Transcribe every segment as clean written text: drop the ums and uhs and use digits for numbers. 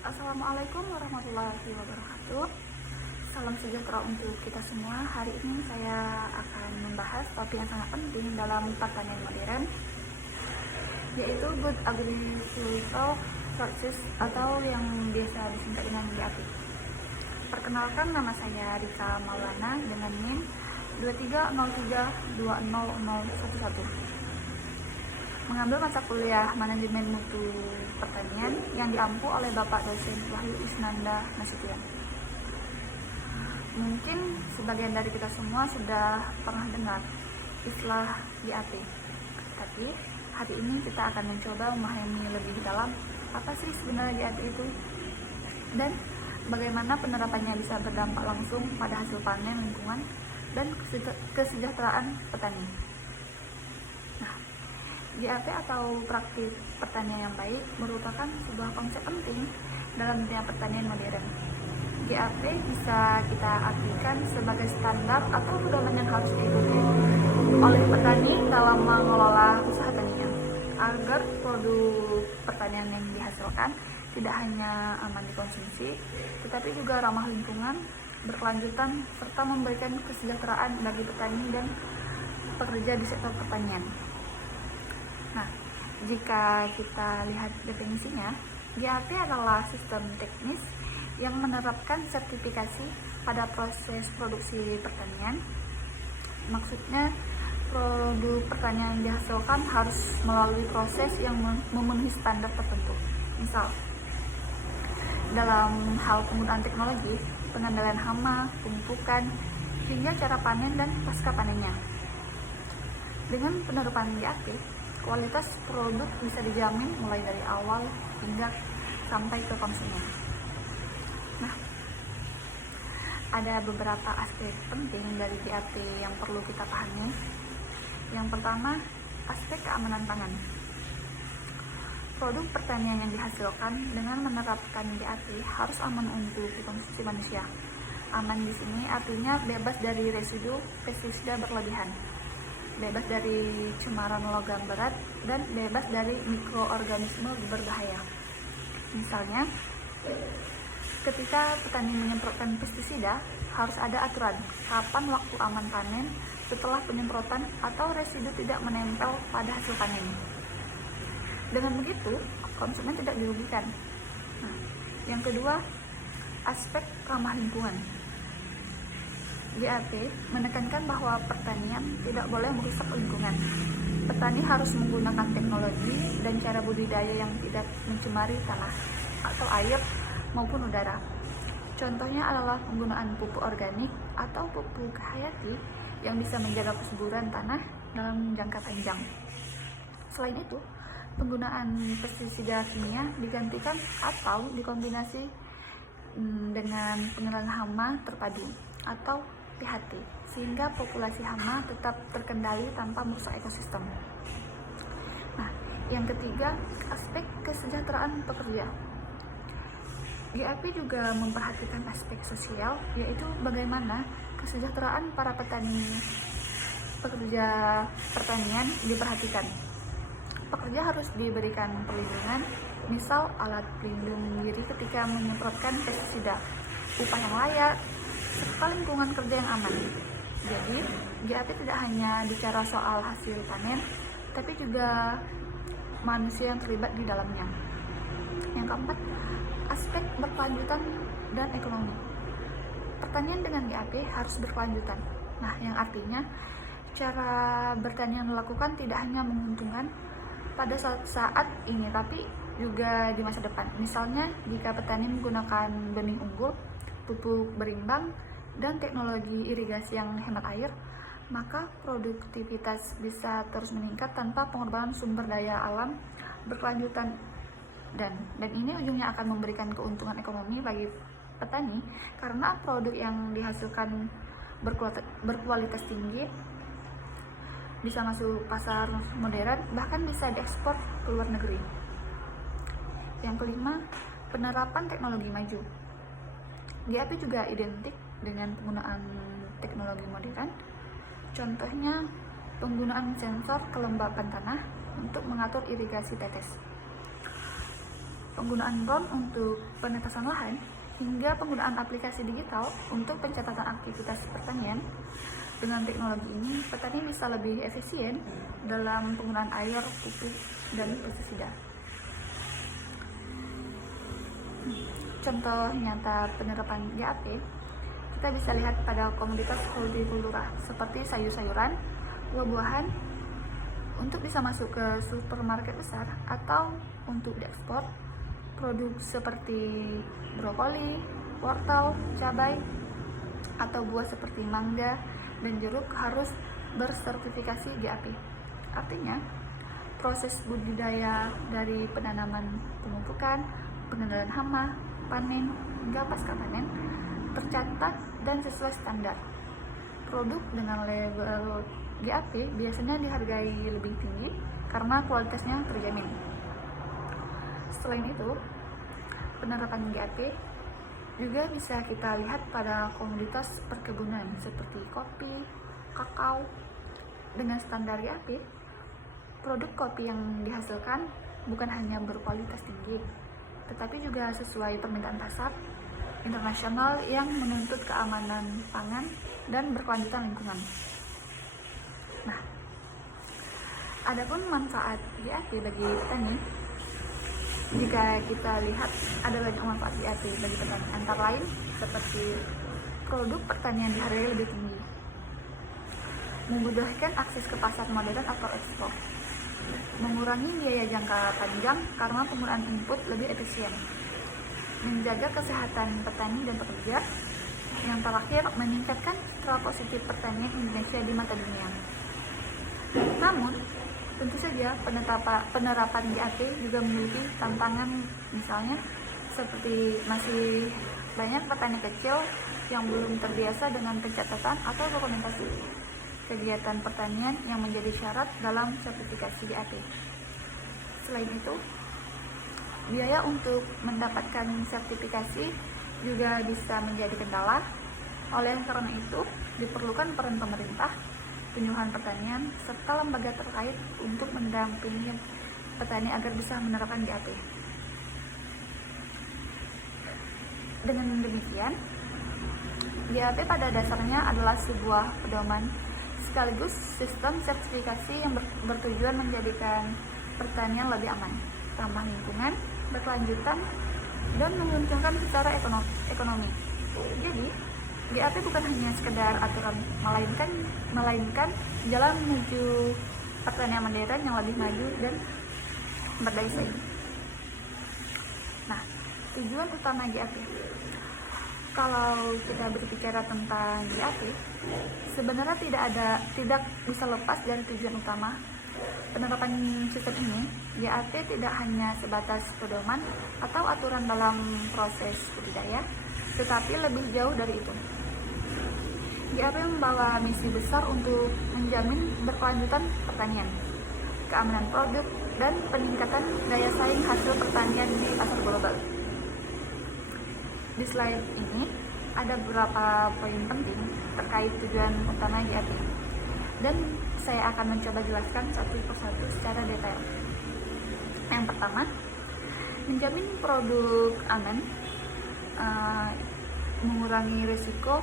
Assalamualaikum warahmatullahi wabarakatuh. Salam sejahtera untuk kita semua. Hari ini saya akan membahas topik yang sangat penting dalam pertanian modern, yaitu Good Agricultural Practices atau yang biasa disingkat dengan GAP. Perkenalkan, nama saya Rika Maulana dengan NIM 2303200011. Mengambil mata kuliah Manajemen Mutu Pertanian yang diampu oleh Bapak dosen Wahyu Isnanda Nasution. Mungkin sebagian dari kita semua sudah pernah dengar istilah GAP. Tapi hari ini kita akan mencoba memahami lebih dalam apa sih sebenarnya GAP itu dan bagaimana penerapannya bisa berdampak langsung pada hasil panen lingkungan dan kesejahteraan petani. GAP atau praktik pertanian yang baik merupakan sebuah konsep penting dalam dunia pertanian modern. GAP bisa kita artikan sebagai standar atau pedoman yang harus diikuti oleh petani dalam mengelola usaha taninya, agar produk pertanian yang dihasilkan tidak hanya aman dikonsumsi, tetapi juga ramah lingkungan, berkelanjutan, serta memberikan kesejahteraan bagi petani dan pekerja di sektor pertanian. Nah, jika kita lihat definisinya, GAP adalah sistem teknis yang menerapkan sertifikasi pada proses produksi pertanian. Maksudnya, produk pertanian yang dihasilkan harus melalui proses yang memenuhi standar tertentu. Misal, dalam hal penggunaan teknologi, pengendalian hama, pemupukan, hingga cara panen dan pasca panennya. Dengan penerapan GAP, kualitas produk bisa dijamin mulai dari awal hingga sampai ke konsumen. Nah, ada beberapa aspek penting dari GAP yang perlu kita pahami. Yang pertama, aspek keamanan pangan. Produk pertanian yang dihasilkan dengan menerapkan GAP harus aman untuk dikonsumsi manusia. Aman di sini artinya bebas dari residu pestisida berlebihan, bebas dari cemaran logam berat, dan bebas dari mikroorganisme berbahaya. Misalnya, ketika petani menyemprotkan pestisida, harus ada aturan kapan waktu aman panen setelah penyemprotan atau residu tidak menempel pada hasil panen. Dengan begitu, konsumen tidak dirugikan. Nah, yang kedua, aspek ramah lingkungan. GAP menekankan bahwa pertanian tidak boleh merusak lingkungan. Petani harus menggunakan teknologi dan cara budidaya yang tidak mencemari tanah atau air maupun udara. Contohnya adalah penggunaan pupuk organik atau pupuk hayati yang bisa menjaga kesuburan tanah dalam jangka panjang. Selain itu, penggunaan pestisida kimia digantikan atau dikombinasi dengan pengendalian hama terpadu atau PHT, sehingga populasi hama tetap terkendali tanpa merusak ekosistem. Nah, yang ketiga, aspek kesejahteraan pekerja. GAP juga memperhatikan aspek sosial, yaitu bagaimana kesejahteraan para pekerja pertanian diperhatikan. Pekerja harus diberikan perlindungan, misal alat pelindung diri ketika menyemprotkan pestisida, upah yang layak, serta lingkungan kerja yang aman. Jadi, GAP tidak hanya bicara soal hasil panen, tapi juga manusia yang terlibat di dalamnya. Yang keempat, aspek berkelanjutan dan ekonomi. Pertanian dengan GAP harus berkelanjutan. Nah, yang artinya cara bertanian dilakukan tidak hanya menguntungkan pada saat ini, tapi juga di masa depan. Misalnya, jika petani menggunakan benih unggul, pupuk berimbang, dan teknologi irigasi yang hemat air, maka produktivitas bisa terus meningkat tanpa pengorbanan sumber daya alam berkelanjutan, dan ini ujungnya akan memberikan keuntungan ekonomi bagi petani karena produk yang dihasilkan berkualitas tinggi, bisa masuk pasar modern, bahkan bisa diekspor ke luar negeri. Yang kelima, penerapan teknologi maju. GAP juga identik dengan penggunaan teknologi modern. Contohnya, penggunaan sensor kelembapan tanah untuk mengatur irigasi tetes. penggunaan drone untuk penetasan lahan, hingga penggunaan aplikasi digital untuk pencatatan aktivitas pertanian. Dengan teknologi ini, petani bisa lebih efisien dalam penggunaan air, pupuk, dan pestisida. Contoh nyata penerapan GAP kita bisa lihat pada komoditas hortikultura seperti sayur-sayuran, buah-buahan untuk bisa masuk ke supermarket besar atau untuk diekspor. Produk seperti brokoli, wortel, cabai, atau buah seperti mangga dan jeruk harus bersertifikasi GAP. Artinya, proses budidaya dari penanaman, pemupukan, pengendalian hama, panen, hingga pasca panen tercatat dan sesuai standar. Produk dengan label GAP biasanya dihargai lebih tinggi karena kualitasnya terjamin. Selain itu, penerapan GAP juga bisa kita lihat pada komoditas perkebunan seperti kopi, kakao. Dengan standar GAP, produk kopi yang dihasilkan bukan hanya berkualitas tinggi, tetapi juga sesuai permintaan pasar internasional yang menuntut keamanan pangan dan berkelanjutan lingkungan. Nah, adapun manfaat GAP bagi petani, jika kita lihat ada banyak manfaat GAP bagi petani, antara lain seperti produk pertanian dihargai lebih tinggi, memudahkan akses ke pasar modern atau ekspor, mengurangi biaya jangka panjang karena penggunaan input lebih efisien, menjaga kesehatan petani dan pekerja, yang terakhir meningkatkan citra positif pertanian Indonesia di mata dunia. Namun, tentu saja penerapan GAP juga memiliki tantangan, misalnya seperti masih banyak petani kecil yang belum terbiasa dengan pencatatan atau dokumentasi kegiatan pertanian yang menjadi syarat dalam sertifikasi GAP. Selain itu, biaya untuk mendapatkan sertifikasi juga bisa menjadi kendala. Oleh karena itu, diperlukan peran pemerintah, penyuluhan pertanian, serta lembaga terkait untuk mendampingi petani agar bisa menerapkan GAP. Dengan demikian, GAP pada dasarnya adalah sebuah pedoman sekaligus sistem sertifikasi yang bertujuan menjadikan pertanian lebih aman, ramah lingkungan, berkelanjutan, dan menguntungkan secara ekonomi. Jadi, GAP bukan hanya sekedar aturan, melainkan jalan menuju pertanian modern yang lebih maju dan berdaya saing. Nah, tujuan utama GAP. Kalau kita berbicara tentang GAP, sebenarnya tidak bisa lepas dari tujuan utama penerapan sistem ini. GAP tidak hanya sebatas pedoman atau aturan dalam proses budidaya, tetapi lebih jauh dari itu. GAP membawa misi besar untuk menjamin berkelanjutan pertanian, keamanan produk, dan peningkatan daya saing hasil pertanian di pasar global. Di slide ini ada beberapa poin penting terkait tujuan utama GAP, dan saya akan mencoba jelaskan satu persatu secara detail. Yang pertama, menjamin produk aman, mengurangi risiko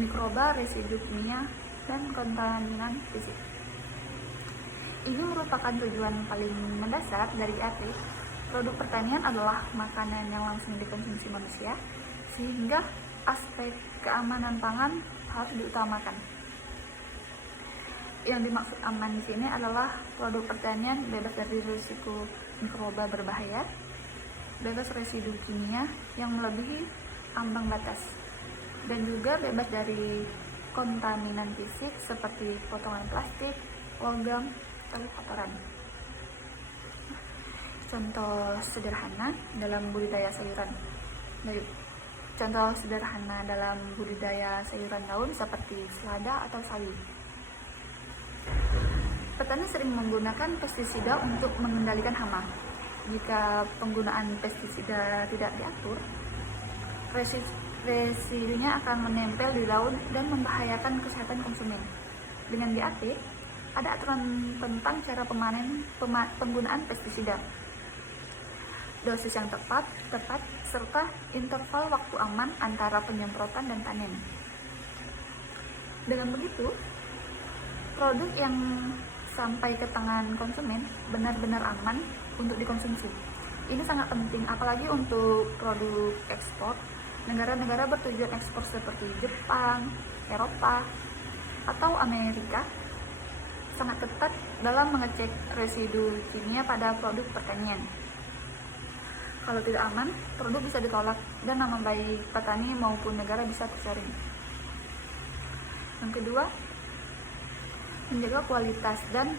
mikroba, residu kimia, dan kontaminan fisik. Ini merupakan tujuan paling mendasar dari GAP. Produk pertanian adalah makanan yang langsung dikonsumsi manusia, sehingga aspek keamanan pangan harus diutamakan. Yang dimaksud aman di sini adalah produk pertanian bebas dari risiko mikroba berbahaya, bebas residu kimia yang melebihi ambang batas, dan juga bebas dari kontaminan fisik seperti potongan plastik, logam, atau kotoran. Contoh sederhana dalam budidaya sayuran daun seperti selada atau sawi. Petani sering menggunakan pestisida untuk mengendalikan hama. Jika penggunaan pestisida tidak diatur, residunya akan menempel di daun dan membahayakan kesehatan konsumen. Dengan GAP, ada aturan tentang cara penggunaan pestisida. dosis yang tepat, serta interval waktu aman antara penyemprotan dan panen. Dengan begitu, produk yang sampai ke tangan konsumen benar-benar aman untuk dikonsumsi. Ini sangat penting, apalagi untuk produk ekspor. Negara-negara bertujuan ekspor seperti Jepang, Eropa, atau Amerika sangat ketat dalam mengecek residu kimia pada produk pertanian. Kalau tidak aman, produk bisa ditolak dan nama baik petani maupun negara bisa tercoreng. Yang kedua, menjaga kualitas dan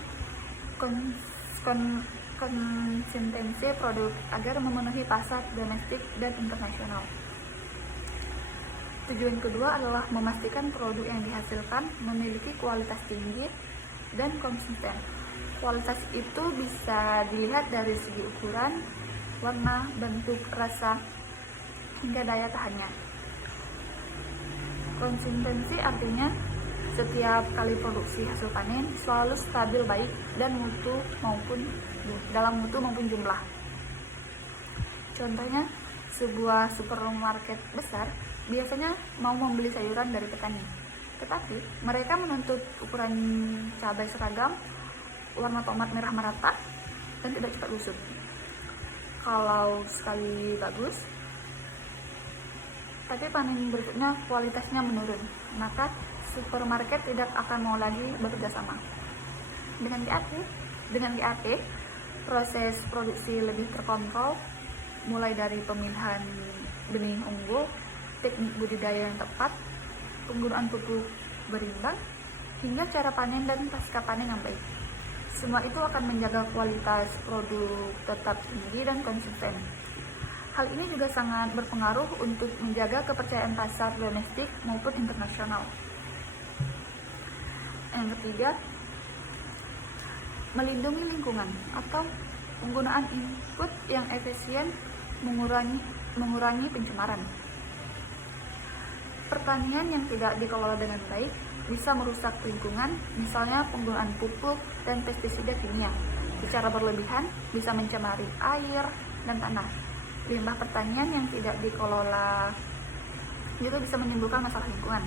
konsistensi produk agar memenuhi pasar domestik dan internasional. Tujuan kedua adalah memastikan produk yang dihasilkan memiliki kualitas tinggi dan konsisten. Kualitas itu bisa dilihat dari segi ukuran, warna, bentuk, rasa, hingga daya tahannya. Konsistensi artinya setiap kali produksi hasil panen selalu stabil baik dan dalam mutu maupun jumlah. Contohnya, sebuah supermarket besar biasanya mau membeli sayuran dari petani, tetapi mereka menuntut ukuran cabai seragam, warna tomat merah merata, dan tidak cepat busuk. Kalau sekali bagus, tapi panen berikutnya kualitasnya menurun, maka supermarket tidak akan mau lagi bekerja sama. Dengan GAP, proses produksi lebih terkontrol, mulai dari pemilihan benih unggul, teknik budidaya yang tepat, penggunaan pupuk berimbang, hingga cara panen dan pasca panen yang baik. Semua itu akan menjaga kualitas produk tetap tinggi dan konsisten. Hal ini juga sangat berpengaruh untuk menjaga kepercayaan pasar domestik maupun internasional. Yang ketiga, melindungi lingkungan atau penggunaan input yang efisien mengurangi pencemaran. Pertanian yang tidak dikelola dengan baik bisa merusak lingkungan, misalnya penggunaan pupuk dan pestisida kimia secara berlebihan bisa mencemari air dan tanah. Limbah pertanian yang tidak dikelola juga bisa menimbulkan masalah lingkungan.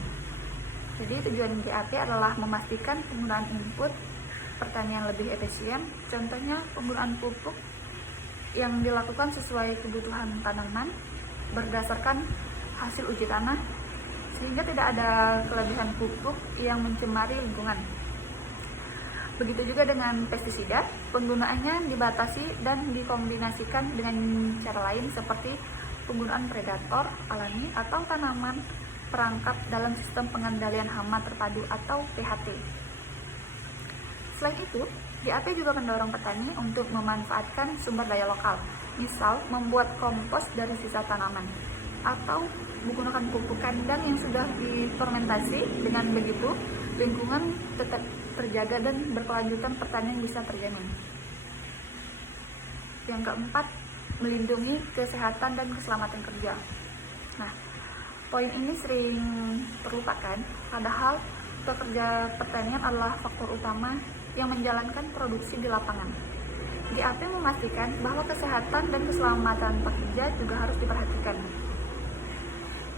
Jadi tujuan GAP adalah memastikan penggunaan input pertanian lebih efisien, contohnya penggunaan pupuk yang dilakukan sesuai kebutuhan tanaman berdasarkan hasil uji tanah, sehingga tidak ada kelebihan pupuk yang mencemari lingkungan. Begitu juga dengan pestisida, penggunaannya dibatasi dan dikombinasikan dengan cara lain seperti penggunaan predator alami atau tanaman perangkap dalam sistem pengendalian hama terpadu atau PHT. Selain itu, GAP juga mendorong petani untuk memanfaatkan sumber daya lokal, misal membuat kompos dari sisa tanaman, atau menggunakan pupuk kandang yang sudah difermentasi. Dengan begitu, lingkungan tetap terjaga dan berkelanjutan pertanian bisa terjamin. Yang keempat, melindungi kesehatan dan keselamatan kerja. Nah, poin ini sering terlupakan, padahal pekerja pertanian adalah faktor utama yang menjalankan produksi di lapangan. GAP memastikan bahwa kesehatan dan keselamatan pekerja juga harus diperhatikan.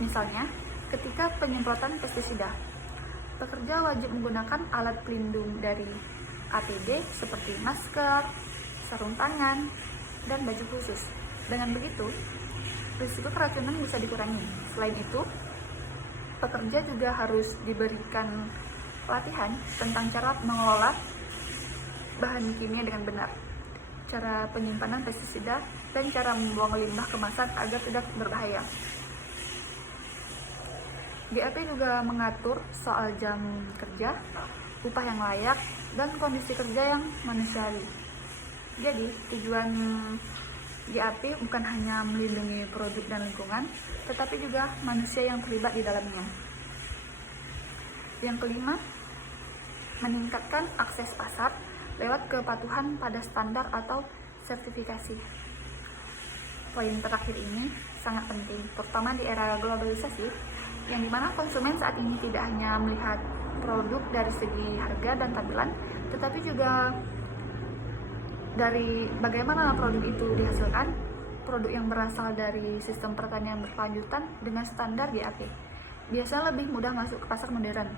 Misalnya, ketika penyemprotan pestisida, pekerja wajib menggunakan alat pelindung dari APD seperti masker, sarung tangan, dan baju khusus. Dengan begitu, risiko keracunan bisa dikurangi. Selain itu, pekerja juga harus diberikan pelatihan tentang cara mengelola bahan kimia dengan benar, cara penyimpanan pestisida, dan cara membuang limbah kemasan agar tidak berbahaya. GAP juga mengatur soal jam kerja, upah yang layak, dan kondisi kerja yang manusiawi. Jadi, tujuan GAP bukan hanya melindungi produk dan lingkungan, tetapi juga manusia yang terlibat di dalamnya. Yang kelima, meningkatkan akses pasar lewat kepatuhan pada standar atau sertifikasi. Poin terakhir ini sangat penting, terutama di era globalisasi, yang dimana konsumen saat ini tidak hanya melihat produk dari segi harga dan tampilan, tetapi juga dari bagaimana produk itu dihasilkan, produk yang berasal dari sistem pertanian berkelanjutan dengan standar GAP. Biasanya lebih mudah masuk ke pasar modern,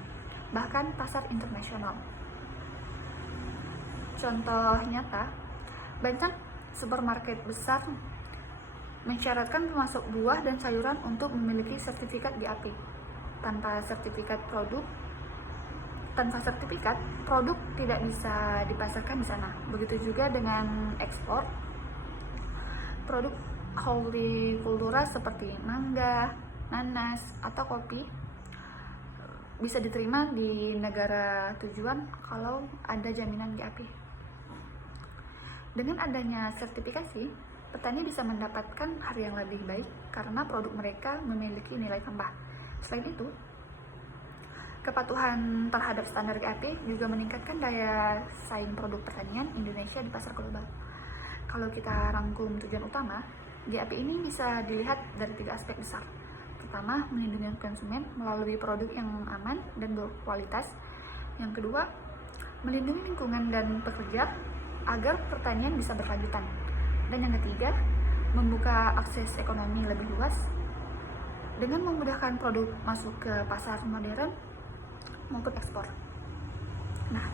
bahkan pasar internasional. Contoh nyata, banyak supermarket besar mensyaratkan pemasok buah dan sayuran untuk memiliki sertifikat GAP. Tanpa sertifikat, produk tidak bisa dipasarkan di sana. Begitu juga dengan ekspor. Produk hortikultura seperti mangga, nanas, atau kopi bisa diterima di negara tujuan kalau ada jaminan GAP. Dengan adanya sertifikasi, petani bisa mendapatkan harga yang lebih baik karena produk mereka memiliki nilai tambah. Selain itu, kepatuhan terhadap standar GAP juga meningkatkan daya saing produk pertanian Indonesia di pasar global. Kalau kita rangkum tujuan utama, GAP ini bisa dilihat dari 3 aspek besar. Pertama, melindungi konsumen melalui produk yang aman dan berkualitas. Yang kedua, melindungi lingkungan dan pekerja agar pertanian bisa berkelanjutan. Dan yang ketiga, membuka akses ekonomi lebih luas dengan memudahkan produk masuk ke pasar modern maupun ekspor. Nah,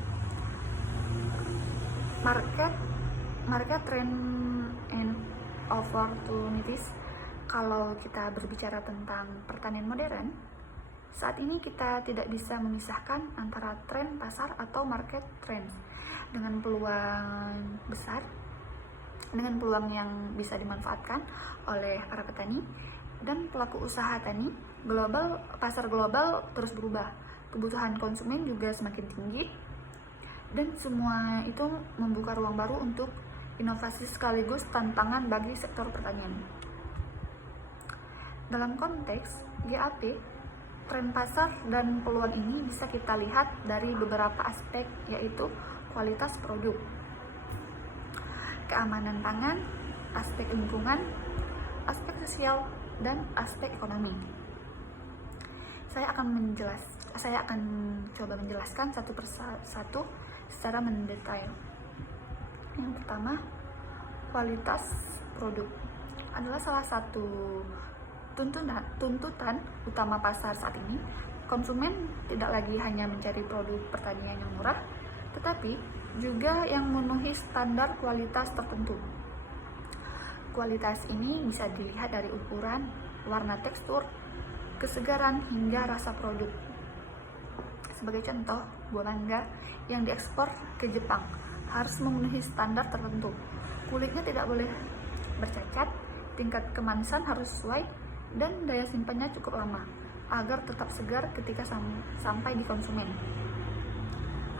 market trend and opportunities. Kalau kita berbicara tentang pertanian modern, saat ini kita tidak bisa memisahkan antara tren pasar atau market trends dengan peluang besar, dengan peluang yang bisa dimanfaatkan oleh para petani dan pelaku usaha tani. Pasar global terus berubah, kebutuhan konsumen juga semakin tinggi, dan semua itu membuka ruang baru untuk inovasi sekaligus tantangan bagi sektor pertanian. Dalam konteks GAP, tren pasar dan peluang ini bisa kita lihat dari beberapa aspek, yaitu kualitas produk, keamanan pangan, aspek lingkungan, aspek sosial, dan aspek ekonomi. Saya akan coba menjelaskan satu persatu secara mendetail. Yang pertama, kualitas produk adalah salah satu tuntutan utama pasar saat ini. Konsumen tidak lagi hanya mencari produk pertanian yang murah, tetapi juga yang memenuhi standar kualitas tertentu. Kualitas ini bisa dilihat dari ukuran, warna, tekstur, kesegaran, hingga rasa produk. Sebagai contoh, buah mangga yang diekspor ke Jepang harus memenuhi standar tertentu. Kulitnya tidak boleh bercacat, tingkat kemanisan harus sesuai, dan daya simpannya cukup lama agar tetap segar ketika sampai di konsumen.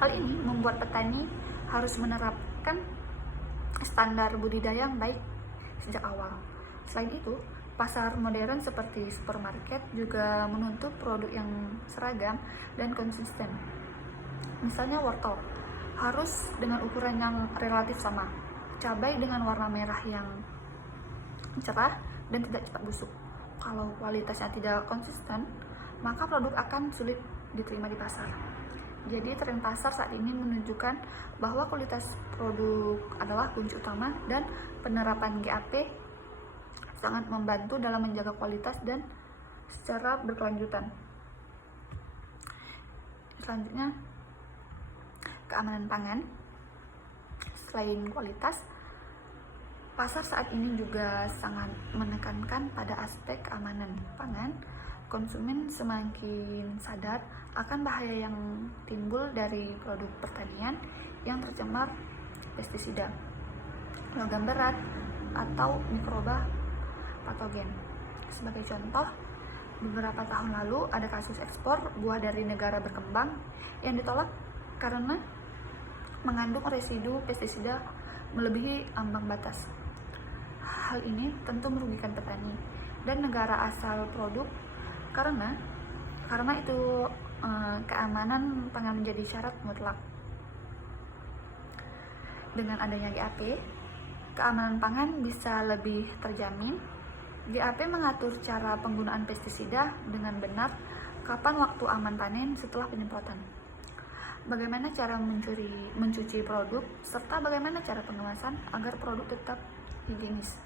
Hal ini membuat petani harus menerapkan standar budidaya yang baik sejak awal. Selain itu, pasar modern seperti supermarket juga menuntut produk yang seragam dan konsisten. Misalnya wortel harus dengan ukuran yang relatif sama, cabai dengan warna merah yang cerah dan tidak cepat busuk. Kalau kualitasnya tidak konsisten, maka produk akan sulit diterima di pasar. Jadi tren pasar saat ini menunjukkan bahwa kualitas produk adalah kunci utama, dan penerapan GAP sangat membantu dalam menjaga kualitas dan secara berkelanjutan. Selanjutnya, keamanan pangan. Selain kualitas, pasar saat ini juga sangat menekankan pada aspek keamanan pangan. Konsumen semakin sadar akan bahaya yang timbul dari produk pertanian yang tercemar pestisida, logam berat, atau mikroba patogen. Sebagai contoh, beberapa tahun lalu ada kasus ekspor buah dari negara berkembang yang ditolak karena mengandung residu pestisida melebihi ambang batas. Hal ini tentu merugikan petani dan negara asal produk karena itu keamanan pangan menjadi syarat mutlak. Dengan adanya GAP, keamanan pangan bisa lebih terjamin. GAP mengatur cara penggunaan pestisida dengan benar, kapan waktu aman panen setelah penyemprotan, bagaimana cara mencuci produk, serta bagaimana cara pengawasan agar produk tetap higienis.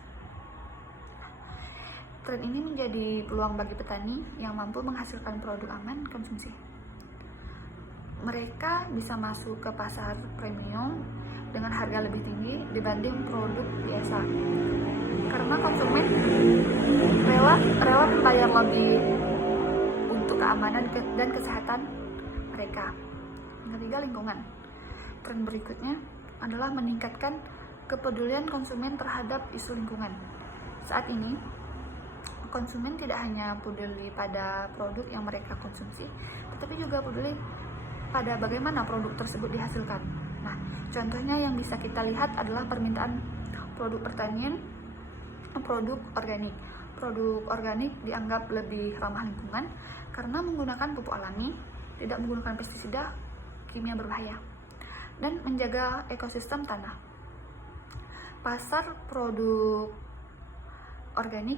Tren ini menjadi peluang bagi petani yang mampu menghasilkan produk aman konsumsi. Mereka bisa masuk ke pasar premium dengan harga lebih tinggi dibanding produk biasa, karena konsumen rela membayar lebih untuk keamanan dan kesehatan mereka. Yang ketiga, lingkungan. Tren berikutnya adalah meningkatkan kepedulian konsumen terhadap isu lingkungan. Saat ini, konsumen tidak hanya peduli pada produk yang mereka konsumsi, tetapi juga peduli pada bagaimana produk tersebut dihasilkan. Nah, contohnya yang bisa kita lihat adalah permintaan produk pertanian, produk organik. Produk organik dianggap lebih ramah lingkungan karena menggunakan pupuk alami, tidak menggunakan pestisida kimia berbahaya, dan menjaga ekosistem tanah. Pasar produk organik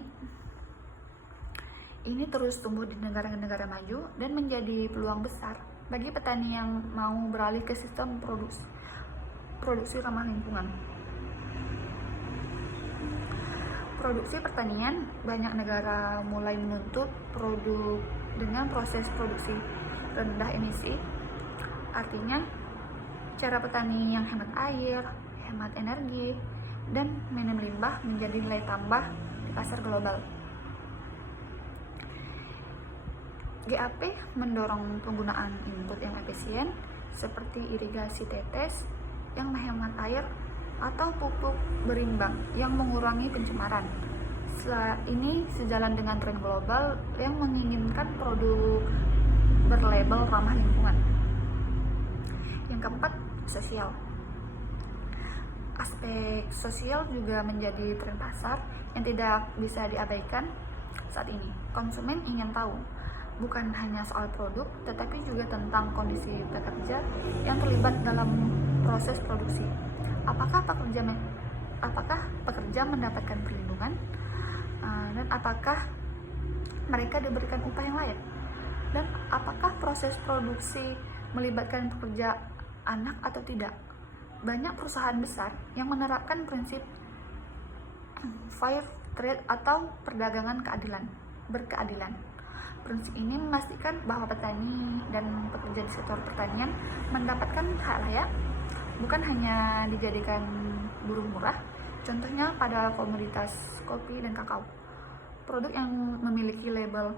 ini terus tumbuh di negara-negara maju dan menjadi peluang besar bagi petani yang mau beralih ke sistem produksi ramah lingkungan. Produksi pertanian, banyak negara mulai menuntut produk dengan proses produksi rendah emisi. Artinya, cara petani yang hemat air, hemat energi, dan minim limbah menjadi nilai tambah di pasar global. GAP mendorong penggunaan input yang efisien seperti irigasi tetes yang menghemat air atau pupuk berimbang yang mengurangi pencemaran. Ini sejalan dengan tren global yang menginginkan produk berlabel ramah lingkungan. Yang keempat, sosial. Aspek sosial juga menjadi tren pasar yang tidak bisa diabaikan saat ini. Konsumen ingin tahu bukan hanya soal produk, tetapi juga tentang kondisi pekerja yang terlibat dalam proses produksi. Apakah pekerja mendapatkan perlindungan, dan apakah mereka diberikan upah yang layak, dan apakah proses produksi melibatkan pekerja anak atau tidak. Banyak perusahaan besar yang menerapkan prinsip fair trade atau perdagangan berkeadilan. Prinsip ini memastikan bahwa petani dan pekerja di sektor pertanian mendapatkan hak layak, bukan hanya dijadikan buruh murah. Contohnya pada komoditas kopi dan kakao. Produk yang memiliki label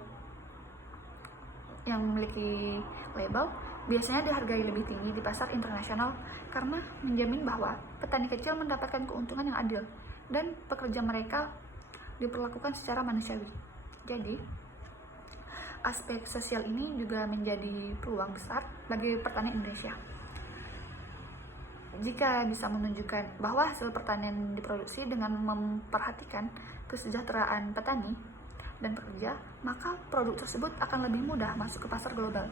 biasanya dihargai lebih tinggi di pasar internasional karena menjamin bahwa petani kecil mendapatkan keuntungan yang adil dan pekerja mereka diperlakukan secara manusiawi. Jadi, aspek sosial ini juga menjadi peluang besar bagi petani Indonesia. Jika bisa menunjukkan bahwa hasil pertanian diproduksi dengan memperhatikan kesejahteraan petani dan pekerja, maka produk tersebut akan lebih mudah masuk ke pasar global.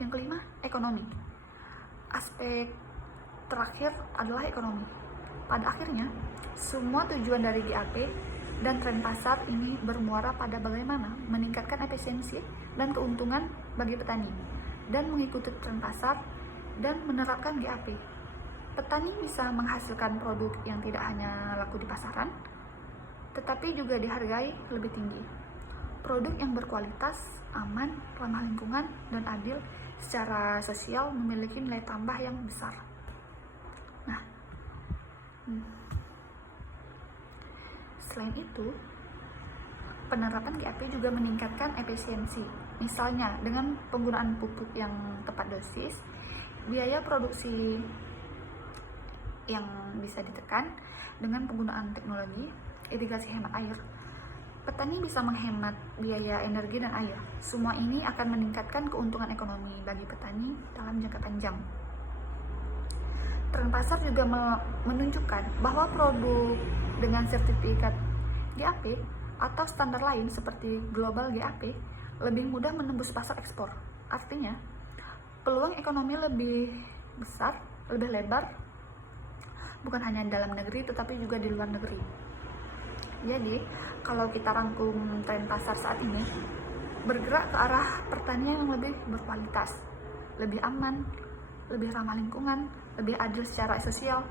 Yang kelima, ekonomi. Aspek terakhir adalah ekonomi. Pada akhirnya, semua tujuan dari GAP dan tren pasar ini bermuara pada bagaimana meningkatkan efisiensi dan keuntungan bagi petani dan mengikuti tren pasar dan menerapkan GAP. Petani bisa menghasilkan produk yang tidak hanya laku di pasaran, tetapi juga dihargai lebih tinggi. Produk yang berkualitas, aman, ramah lingkungan, dan adil secara sosial memiliki nilai tambah yang besar. Nah, selain itu, penerapan GAP juga meningkatkan efisiensi. Misalnya, dengan penggunaan pupuk yang tepat dosis, biaya produksi yang bisa ditekan dengan penggunaan teknologi irigasi hemat air. Petani bisa menghemat biaya energi dan air. Semua ini akan meningkatkan keuntungan ekonomi bagi petani dalam jangka panjang. Tren pasar juga menunjukkan bahwa produk dengan sertifikat GAP atau standar lain seperti Global GAP lebih mudah menembus pasar ekspor. Artinya, peluang ekonomi lebih besar, lebih lebar, bukan hanya di dalam negeri tetapi juga di luar negeri. Jadi, kalau kita rangkum tren pasar saat ini, bergerak ke arah pertanian yang lebih berkualitas, lebih aman, lebih ramah lingkungan, lebih adil secara sosial,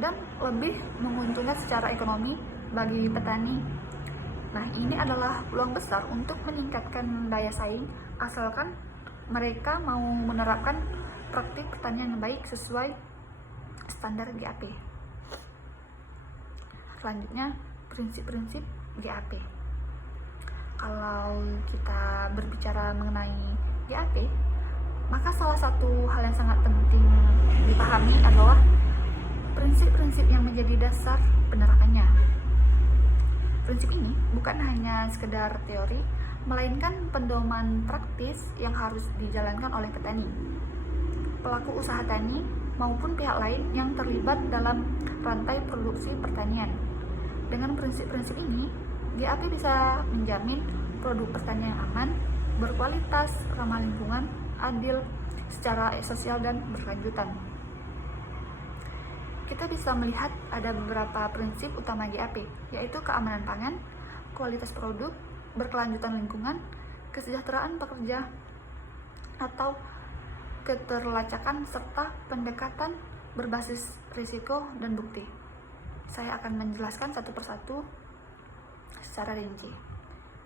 dan lebih menguntungkan secara ekonomi bagi petani. Nah, ini adalah peluang besar untuk meningkatkan daya saing asalkan mereka mau menerapkan praktik pertanian yang baik sesuai standar GAP. Selanjutnya, prinsip-prinsip GAP. Kalau kita berbicara mengenai GAP, maka salah satu hal yang sangat penting dipahami adalah prinsip-prinsip yang menjadi dasar penerapannya. Prinsip ini bukan hanya sekedar teori, melainkan pedoman praktis yang harus dijalankan oleh petani, pelaku usaha tani, maupun pihak lain yang terlibat dalam rantai produksi pertanian. Dengan prinsip-prinsip ini, GAP bisa menjamin produk pertanian aman, berkualitas, ramah lingkungan, adil, secara sosial, dan berkelanjutan. Kita bisa melihat ada beberapa prinsip utama GAP, yaitu keamanan pangan, kualitas produk, berkelanjutan lingkungan, kesejahteraan pekerja, atau keterlacakan, serta pendekatan berbasis risiko dan bukti. Saya akan menjelaskan satu persatu secara rinci.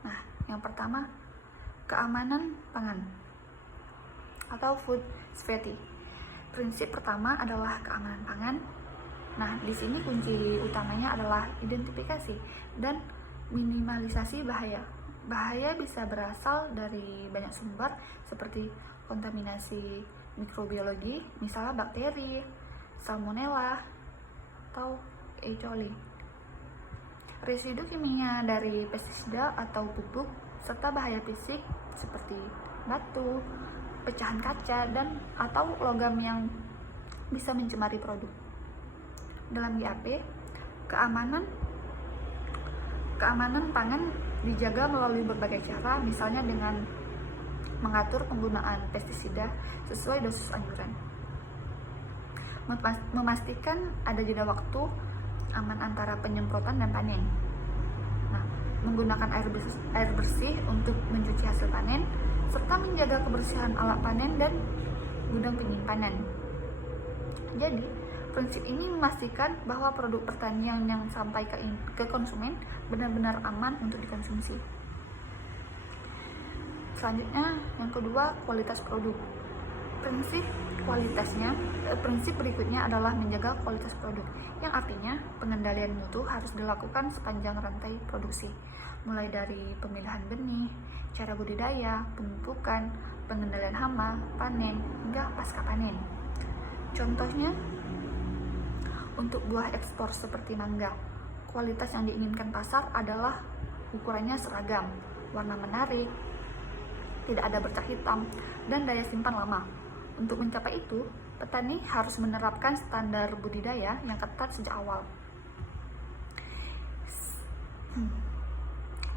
Nah, yang pertama, keamanan pangan atau food safety. Prinsip pertama adalah keamanan pangan. Nah, di sini kunci utamanya adalah identifikasi dan minimalisasi bahaya. Bahaya bisa berasal dari banyak sumber seperti kontaminasi mikrobiologi, misalnya bakteri, salmonella, atau E. coli. Residu kimia dari pestisida atau pupuk, serta bahaya fisik seperti batu, pecahan kaca, dan atau logam yang bisa mencemari produk. Dalam GAP, keamanan pangan dijaga melalui berbagai cara, misalnya dengan mengatur penggunaan pestisida sesuai dosis anjuran, memastikan ada jeda waktu aman antara penyemprotan dan panen. Nah, menggunakan air bersih untuk mencuci hasil panen, serta menjaga kebersihan alat panen dan gudang penyimpanan. Jadi, prinsip ini memastikan bahwa produk pertanian yang sampai ke konsumen benar-benar aman untuk dikonsumsi. Selanjutnya, yang kedua, kualitas produk. Prinsip berikutnya adalah menjaga kualitas produk, yang artinya pengendalian mutu harus dilakukan sepanjang rantai produksi, mulai dari pemilihan benih, cara budidaya, pemupukan, pengendalian hama, panen, hingga pasca panen. Contohnya, untuk buah ekspor seperti mangga, kualitas yang diinginkan pasar adalah ukurannya seragam, warna menarik, tidak ada bercak hitam, dan daya simpan lama. Untuk mencapai itu, petani harus menerapkan standar budidaya yang ketat sejak awal.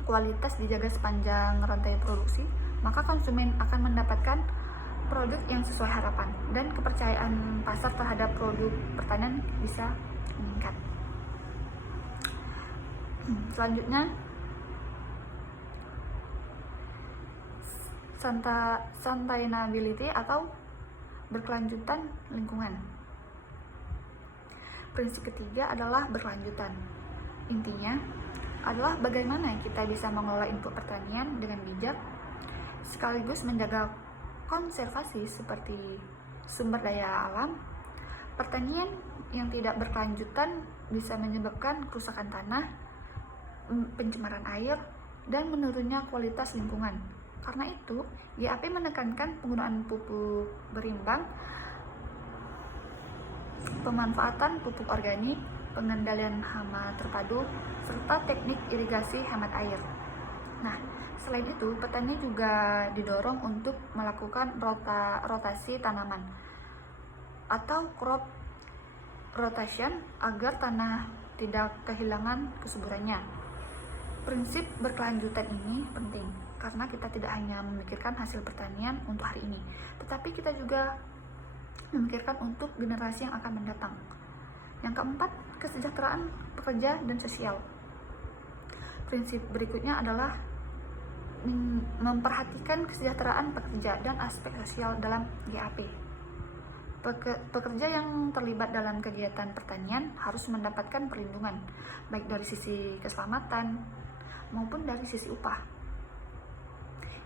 Kualitas dijaga sepanjang rantai produksi, maka konsumen akan mendapatkan produk yang sesuai harapan, dan kepercayaan pasar terhadap produk pertanian bisa meningkat. Selanjutnya, sustainability atau berkelanjutan lingkungan. Prinsip ketiga adalah berkelanjutan. Intinya adalah bagaimana kita bisa mengelola input pertanian dengan bijak, sekaligus menjaga konservasi seperti sumber daya alam. Pertanian yang tidak berkelanjutan bisa menyebabkan kerusakan tanah, pencemaran air, dan menurunnya kualitas lingkungan. Karena itu, GAP menekankan penggunaan pupuk berimbang, pemanfaatan pupuk organik, pengendalian hama terpadu, serta teknik irigasi hemat air. Nah, selain itu, petani juga didorong untuk melakukan rotasi tanaman atau crop rotation agar tanah tidak kehilangan kesuburannya. Prinsip berkelanjutan ini penting karena kita tidak hanya memikirkan hasil pertanian untuk hari ini, tetapi kita juga memikirkan untuk generasi yang akan mendatang. Yang keempat, kesejahteraan pekerja dan sosial. Prinsip berikutnya adalah memperhatikan kesejahteraan pekerja dan aspek sosial dalam GAP. Pekerja yang terlibat dalam kegiatan pertanian harus mendapatkan perlindungan, baik dari sisi keselamatan maupun dari sisi upah.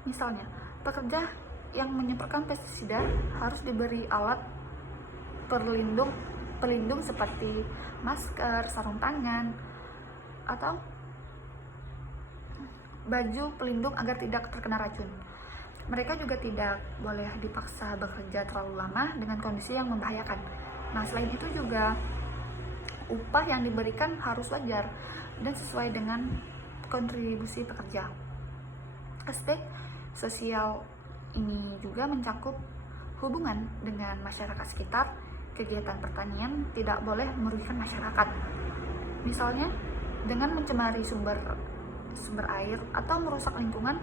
Misalnya, pekerja yang menyemprotkan pestisida harus diberi alat pelindung seperti masker, sarung tangan, atau baju pelindung agar tidak terkena racun. Mereka juga tidak boleh dipaksa bekerja terlalu lama dengan kondisi yang membahayakan. Nah, selain itu juga upah yang diberikan harus wajar dan sesuai dengan kontribusi pekerja. Aspek sosial ini juga mencakup hubungan dengan masyarakat sekitar. Kegiatan pertanian tidak boleh merugikan masyarakat. Misalnya, dengan mencemari sumber air atau merusak lingkungan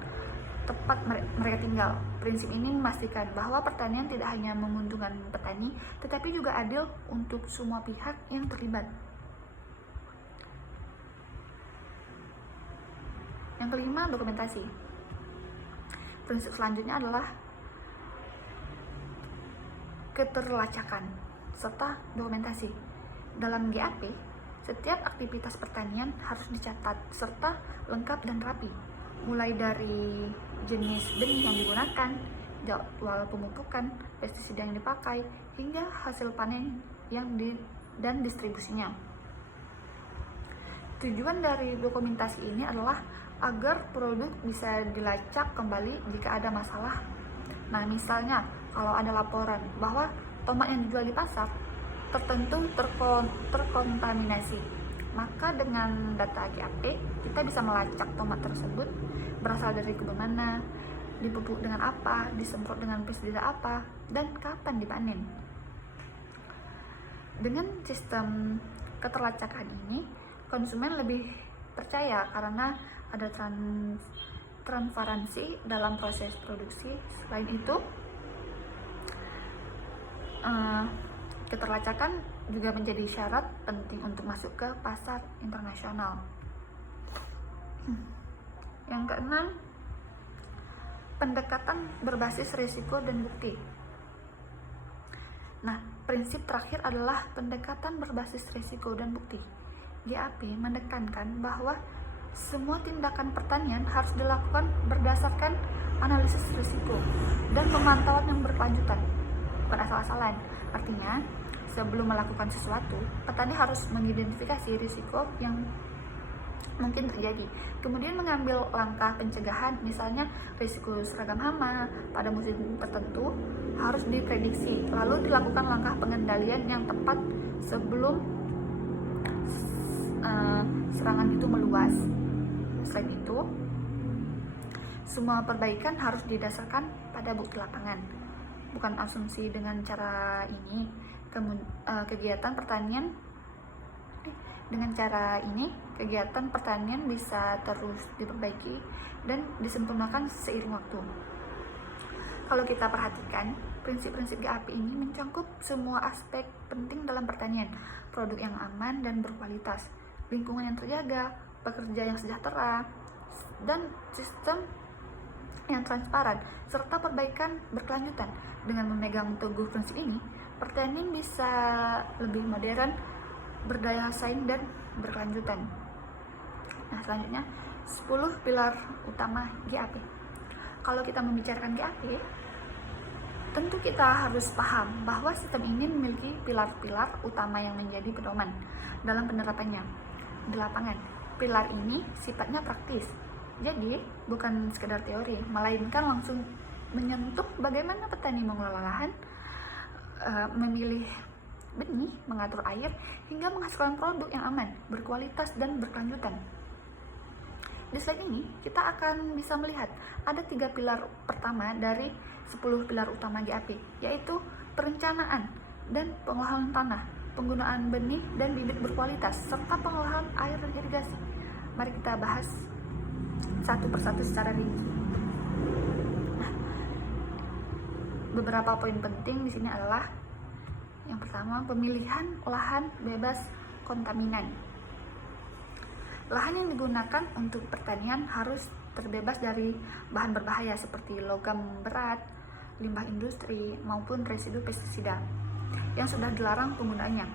tempat mereka tinggal. Prinsip ini memastikan bahwa pertanian tidak hanya menguntungkan petani, tetapi juga adil untuk semua pihak yang terlibat. Yang kelima, dokumentasi. Prinsip selanjutnya adalah keterlacakan serta dokumentasi. Dalam GAP, setiap aktivitas pertanian harus dicatat serta lengkap dan rapi, mulai dari jenis benih yang digunakan, jadwal pemupukan, pestisida yang dipakai, hingga hasil panen dan distribusinya. Tujuan dari dokumentasi ini adalah agar produk bisa dilacak kembali jika ada masalah. Nah, misalnya kalau ada laporan bahwa tomat yang dijual di pasar tertentu terkontaminasi, maka dengan data GAP kita bisa melacak tomat tersebut berasal dari kebun mana, dipupuk dengan apa, disemprot dengan pestisida apa, dan kapan dipanen. Dengan sistem keterlacakan ini, konsumen lebih percaya karena ada transparansi dalam proses produksi. Selain itu, keterlacakan juga menjadi syarat penting untuk masuk ke pasar internasional. Yang keenam, pendekatan berbasis risiko dan bukti. Nah, prinsip terakhir adalah pendekatan berbasis risiko dan bukti. GAP menekankan bahwa semua tindakan pertanian harus dilakukan berdasarkan analisis risiko dan pemantauan yang berkelanjutan, bukan asal-asalan. Artinya, sebelum melakukan sesuatu, petani harus mengidentifikasi risiko yang mungkin terjadi, kemudian mengambil langkah pencegahan. Misalnya, risiko seragam hama pada musim tertentu harus diprediksi, lalu dilakukan langkah pengendalian yang tepat sebelum serangan itu meluas. Selain itu, semua perbaikan harus didasarkan pada bukti lapangan, bukan asumsi. Dengan cara ini, kegiatan pertanian bisa terus diperbaiki dan disempurnakan seiring waktu. Kalau kita perhatikan, prinsip-prinsip GAP ini mencakup semua aspek penting dalam pertanian: produk yang aman dan berkualitas, lingkungan yang terjaga, pekerja yang sejahtera, dan sistem yang transparan, serta perbaikan berkelanjutan. Dengan memegang teguh prinsip ini, pertanian bisa lebih modern, berdaya saing, dan berkelanjutan. Nah, selanjutnya 10 pilar utama GAP. Kalau kita membicarakan GAP, tentu kita harus paham bahwa sistem ini memiliki pilar-pilar utama yang menjadi pedoman dalam penerapannya di lapangan. Pilar ini sifatnya praktis, jadi bukan sekedar teori, melainkan langsung menyentuh bagaimana petani mengelola lahan, memilih benih, mengatur air, hingga menghasilkan produk yang aman, berkualitas, dan berkelanjutan. Di slide ini, kita akan bisa melihat ada 3 pilar pertama dari 10 pilar utama GAP, yaitu perencanaan dan pengolahan tanah, penggunaan benih dan bibit berkualitas, serta pengolahan air dan irigasi. Mari kita bahas satu persatu secara rinci. Nah, beberapa poin penting di sini adalah: yang pertama, pemilihan lahan bebas kontaminan. Lahan yang digunakan untuk pertanian harus terbebas dari bahan berbahaya seperti logam berat, limbah industri, maupun residu pestisida. yang sudah dilarang penggunaannya.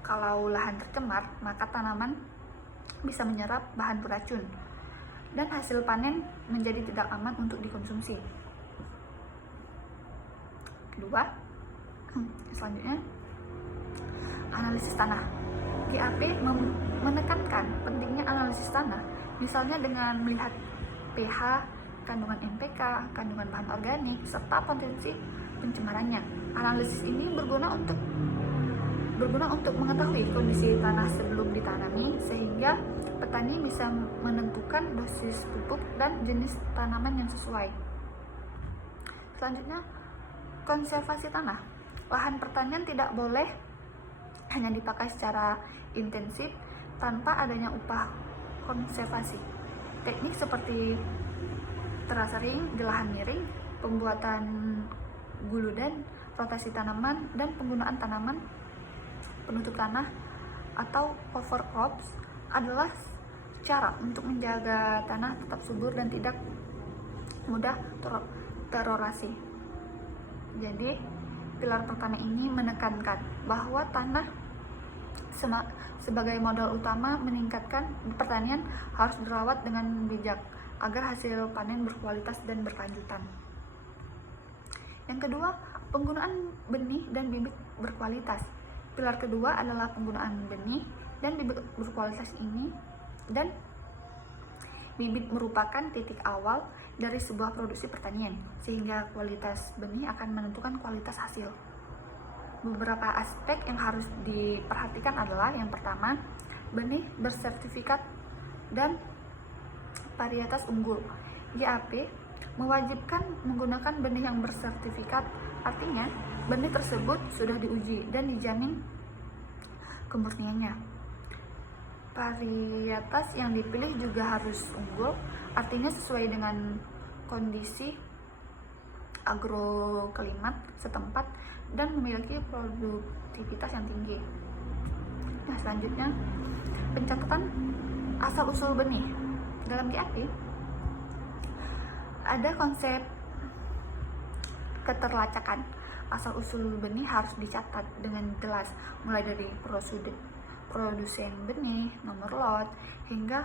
Kalau lahan tercemar, maka tanaman bisa menyerap bahan beracun dan hasil panen menjadi tidak aman untuk dikonsumsi. Kedua, selanjutnya, analisis tanah. GAP menekankan pentingnya analisis tanah, misalnya dengan melihat pH, kandungan NPK, kandungan bahan organik, serta potensi pencemarannya. Analisis ini berguna untuk mengetahui kondisi tanah sebelum ditanami, sehingga petani bisa menentukan dosis pupuk dan jenis tanaman yang sesuai. Selanjutnya, konservasi tanah. Lahan pertanian tidak boleh hanya dipakai secara intensif tanpa adanya upah konservasi. Teknik seperti terasering di lahan miring, pembuatan guludan, rotasi tanaman, dan penggunaan tanaman penutup tanah atau cover crops adalah cara untuk menjaga tanah tetap subur dan tidak mudah tererosisi. Jadi, pilar pertama ini menekankan bahwa tanah sebagai modal utama meningkatkan pertanian harus dirawat dengan bijak agar hasil panen berkualitas dan berkelanjutan. Yang kedua, penggunaan benih dan bibit berkualitas. Pilar kedua adalah penggunaan benih dan bibit berkualitas ini, dan bibit merupakan titik awal dari sebuah produksi pertanian, sehingga kualitas benih akan menentukan kualitas hasil. Beberapa aspek yang harus diperhatikan adalah yang pertama, benih bersertifikat dan varietas unggul. GAP mewajibkan menggunakan benih yang bersertifikat, artinya benih tersebut sudah diuji dan dijamin kemurniannya. Varietas yang dipilih juga harus unggul, artinya sesuai dengan kondisi agroklimat setempat dan memiliki produktivitas yang tinggi. Nah, selanjutnya, pencatatan asal-usul benih. Dalam GAP ada konsep keterlacakan. Asal-usul benih harus dicatat dengan jelas, mulai dari produsen benih, nomor lot, hingga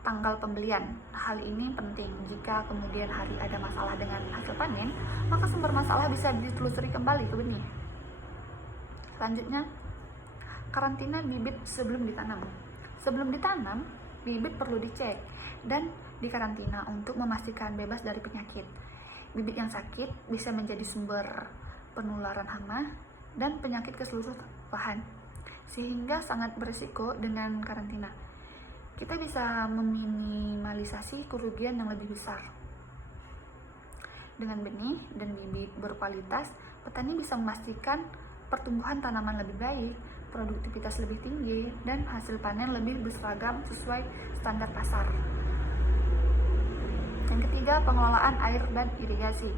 tanggal pembelian. Hal ini penting. Jika kemudian hari ada masalah dengan hasil panen, maka sumber masalah bisa ditelusuri kembali ke benih. Selanjutnya, karantina bibit sebelum ditanam. Sebelum ditanam, bibit perlu dicek dan dikarantina untuk memastikan bebas dari penyakit. Bibit yang sakit bisa menjadi sumber penularan hama dan penyakit ke seluruh lahan, sehingga sangat berisiko dengan karantina. Kita bisa meminimalisasi kerugian yang lebih besar. Dengan benih dan bibit berkualitas, petani bisa memastikan pertumbuhan tanaman lebih baik, produktivitas lebih tinggi, dan hasil panen lebih berseragam sesuai standar pasar. Yang ketiga, pengelolaan air dan irigasi.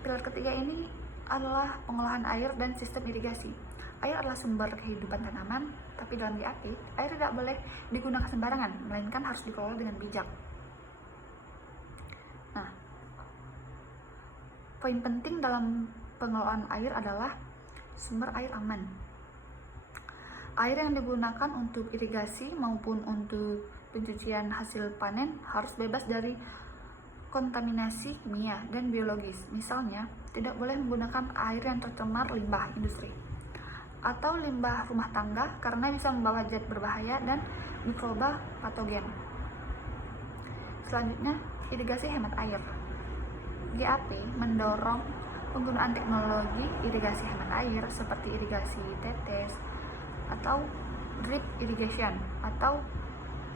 Pilar ketiga ini adalah pengolahan air dan sistem irigasi. Air adalah sumber kehidupan tanaman, tapi dalam GAP, air tidak boleh digunakan sembarangan, melainkan harus dikelola dengan bijak. Nah, poin penting dalam pengelolaan air adalah sumber air aman. Air yang digunakan untuk irigasi maupun untuk pencucian hasil panen harus bebas dari kontaminasi kimia dan biologis. Misalnya, tidak boleh menggunakan air yang tercemar limbah industri atau limbah rumah tangga karena bisa membawa zat berbahaya dan mikroba patogen. Selanjutnya, irigasi hemat air. GAP mendorong penggunaan teknologi irigasi hemat air seperti irigasi tetes atau drip irrigation atau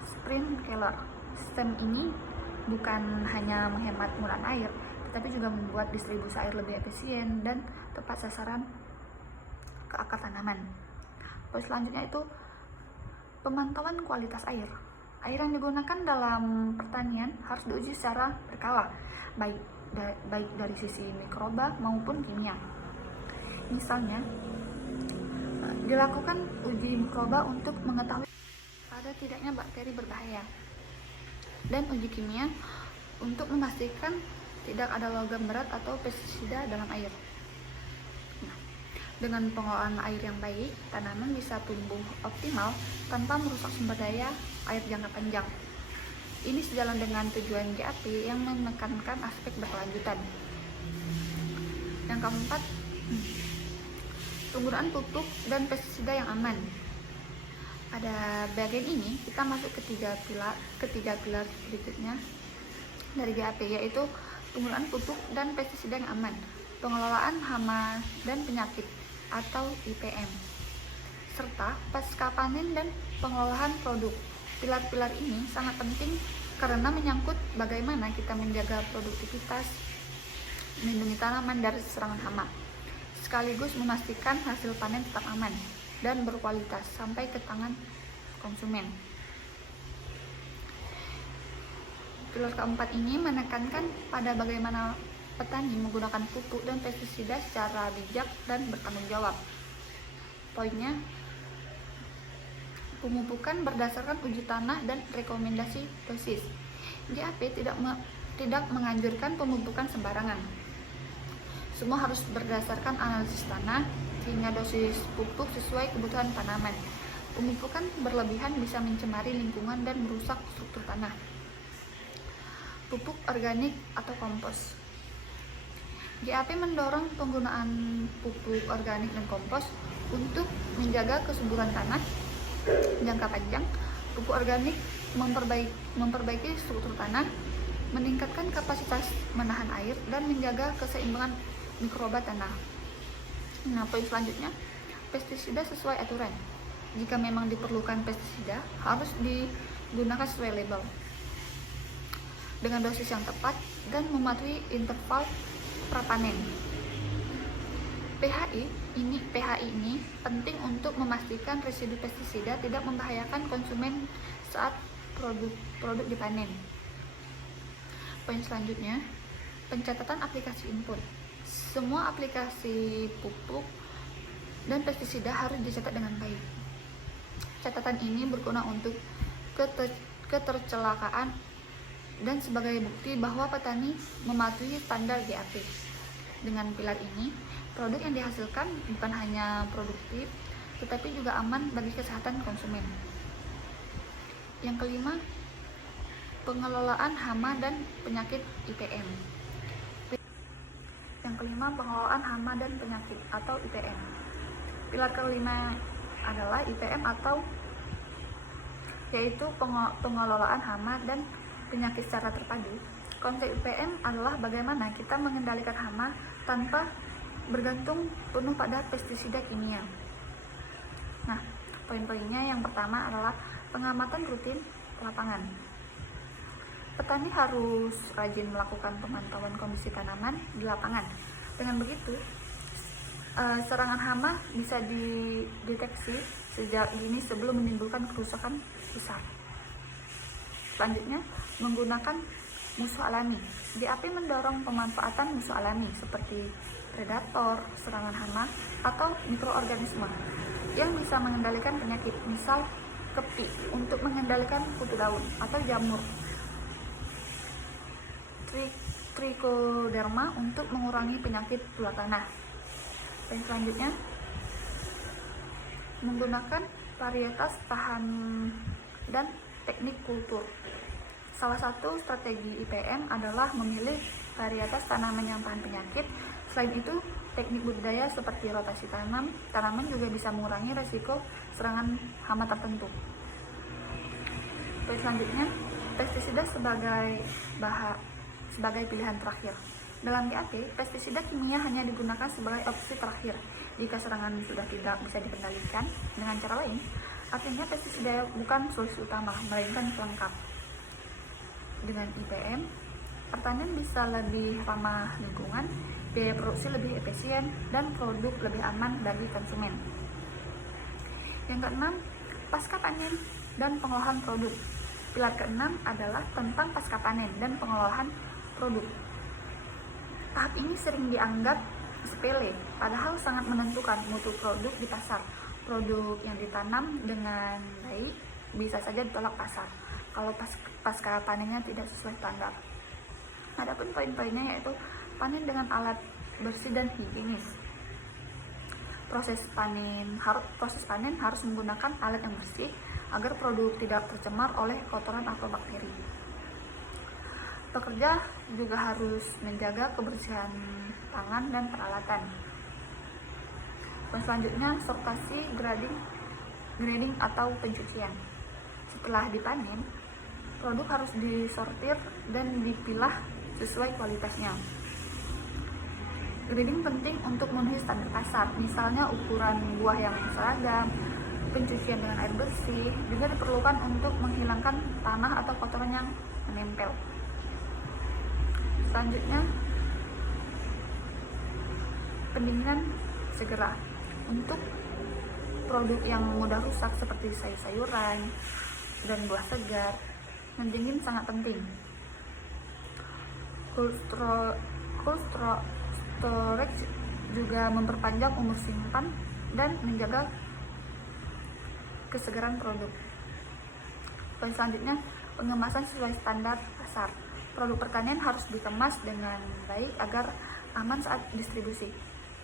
sprinkler. Sistem ini bukan hanya menghemat penggunaan air, tetapi juga membuat distribusi air lebih efisien dan tepat sasaran ke akar tanaman. Poin selanjutnya itu pemantauan kualitas air. Air yang digunakan dalam pertanian harus diuji secara berkala, baik dari sisi mikroba maupun kimia. Misalnya, dilakukan uji mikroba untuk mengetahui ada tidaknya bakteri berbahaya, dan uji kimia untuk memastikan tidak ada logam berat atau pestisida dalam air. Nah, Dengan pengelolaan air yang baik, tanaman bisa tumbuh optimal tanpa merusak sumber daya air jangka panjang. Ini sejalan dengan tujuan GAP yang menekankan aspek berkelanjutan. Yang keempat, penggunaan pupuk dan pestisida yang aman. Pada bagian ini kita masuk ke tiga pilar berikutnya dari GAP, yaitu penggunaan pupuk dan pestisida yang aman, pengelolaan hama dan penyakit atau IPM, serta pasca panen dan pengelolaan produk. Pilar-pilar ini sangat penting karena menyangkut bagaimana kita menjaga produktivitas, melindungi tanaman dari serangan hama, sekaligus memastikan hasil panen tetap aman dan berkualitas sampai ke tangan konsumen. Pilar keempat ini menekankan pada bagaimana petani menggunakan pupuk dan pestisida secara bijak dan bertanggung jawab. Poinnya, pemupukan berdasarkan uji tanah dan rekomendasi dosis. GAP tidak menganjurkan pemupukan sembarangan. Semua harus berdasarkan analisis tanah sehingga dosis pupuk sesuai kebutuhan tanaman. Pemupukan berlebihan bisa mencemari lingkungan dan merusak struktur tanah. Pupuk organik atau kompos. GAP mendorong penggunaan pupuk organik dan kompos untuk menjaga kesuburan tanah jangka panjang. Pupuk organik memperbaiki struktur tanah, meningkatkan kapasitas menahan air, dan menjaga keseimbangan mikroba tanah. Nah, poin selanjutnya, pestisida sesuai aturan. Jika memang diperlukan pestisida, harus digunakan sesuai label, dengan dosis yang tepat, dan mematuhi interval prapanen. PHI ini penting untuk memastikan residu pestisida tidak membahayakan konsumen saat produk dipanen. Poin selanjutnya, pencatatan aplikasi input. Semua aplikasi pupuk dan pestisida harus dicatat dengan baik. Catatan ini berguna untuk ketercelakaan dan sebagai bukti bahwa petani mematuhi standar GAP. Dengan pilar ini, produk yang dihasilkan bukan hanya produktif, tetapi juga aman bagi kesehatan konsumen. Yang kelima, pengelolaan hama dan penyakit IPM. Yang kelima, pengelolaan hama dan penyakit atau IPM. Pilar kelima adalah IPM atau yaitu pengelolaan hama dan penyakit secara terpadu. Konsep IPM adalah bagaimana kita mengendalikan hama tanpa bergantung penuh pada pestisida kimia. Nah, poin-poinnya yang pertama adalah pengamatan rutin lapangan. Petani harus rajin melakukan pemantauan kondisi tanaman di lapangan. Dengan begitu, serangan hama bisa dideteksi sejak dini sebelum menimbulkan kerusakan besar. Selanjutnya, menggunakan musuh alami. GAP mendorong pemanfaatan musuh alami seperti predator, serangan hama, atau mikroorganisme yang bisa mengendalikan penyakit, misal kepi untuk mengendalikan kutu daun atau jamur, trichoderma untuk mengurangi penyakit tulah tanah. Dan selanjutnya, menggunakan varietas tahan dan teknik kultur. Salah satu strategi IPM adalah memilih varietas tanaman yang tahan penyakit. Selain itu, teknik budidaya seperti rotasi tanaman juga bisa mengurangi resiko serangan hama tertentu. Poin selanjutnya, pestisida sebagai pilihan terakhir. Dalam GAP, pestisida kimia hanya digunakan sebagai opsi terakhir jika serangan sudah tidak bisa dikendalikan. Dengan cara lain, artinya pestisida bukan solusi utama, melainkan pelengkap. Dengan IPM, pertanian bisa lebih ramah lingkungan, biaya produksi lebih efisien, dan produk lebih aman bagi konsumen. Yang keenam, pasca panen dan pengolahan produk. Pilar keenam adalah tentang pasca panen dan pengolahan produk. Tahap ini sering dianggap sepele, padahal sangat menentukan mutu produk di pasar. Produk yang ditanam dengan baik bisa saja ditolak pasar kalau pasca panennya tidak sesuai standar. Adapun poin-poinnya yaitu panen dengan alat bersih dan higienis. Proses panen harus menggunakan alat yang bersih agar produk tidak tercemar oleh kotoran atau bakteri. Pekerja juga harus menjaga kebersihan tangan dan peralatan. Dan selanjutnya, sortasi, grading atau pencucian. Setelah dipanen, produk harus disortir dan dipilah sesuai kualitasnya. Grading penting untuk memenuhi standar pasar, misalnya ukuran buah yang seragam. Pencucian dengan air bersih juga diperlukan untuk menghilangkan tanah atau kotoran yang menempel. Selanjutnya, pendinginan segera. Untuk produk yang mudah rusak seperti sayur-sayuran dan buah segar, mendingin sangat penting. Cold storage juga memperpanjang umur simpan dan menjaga kesegaran produk. Poin selanjutnya, pengemasan sesuai standar pasar. Produk pertanian harus dikemas dengan baik agar aman saat distribusi.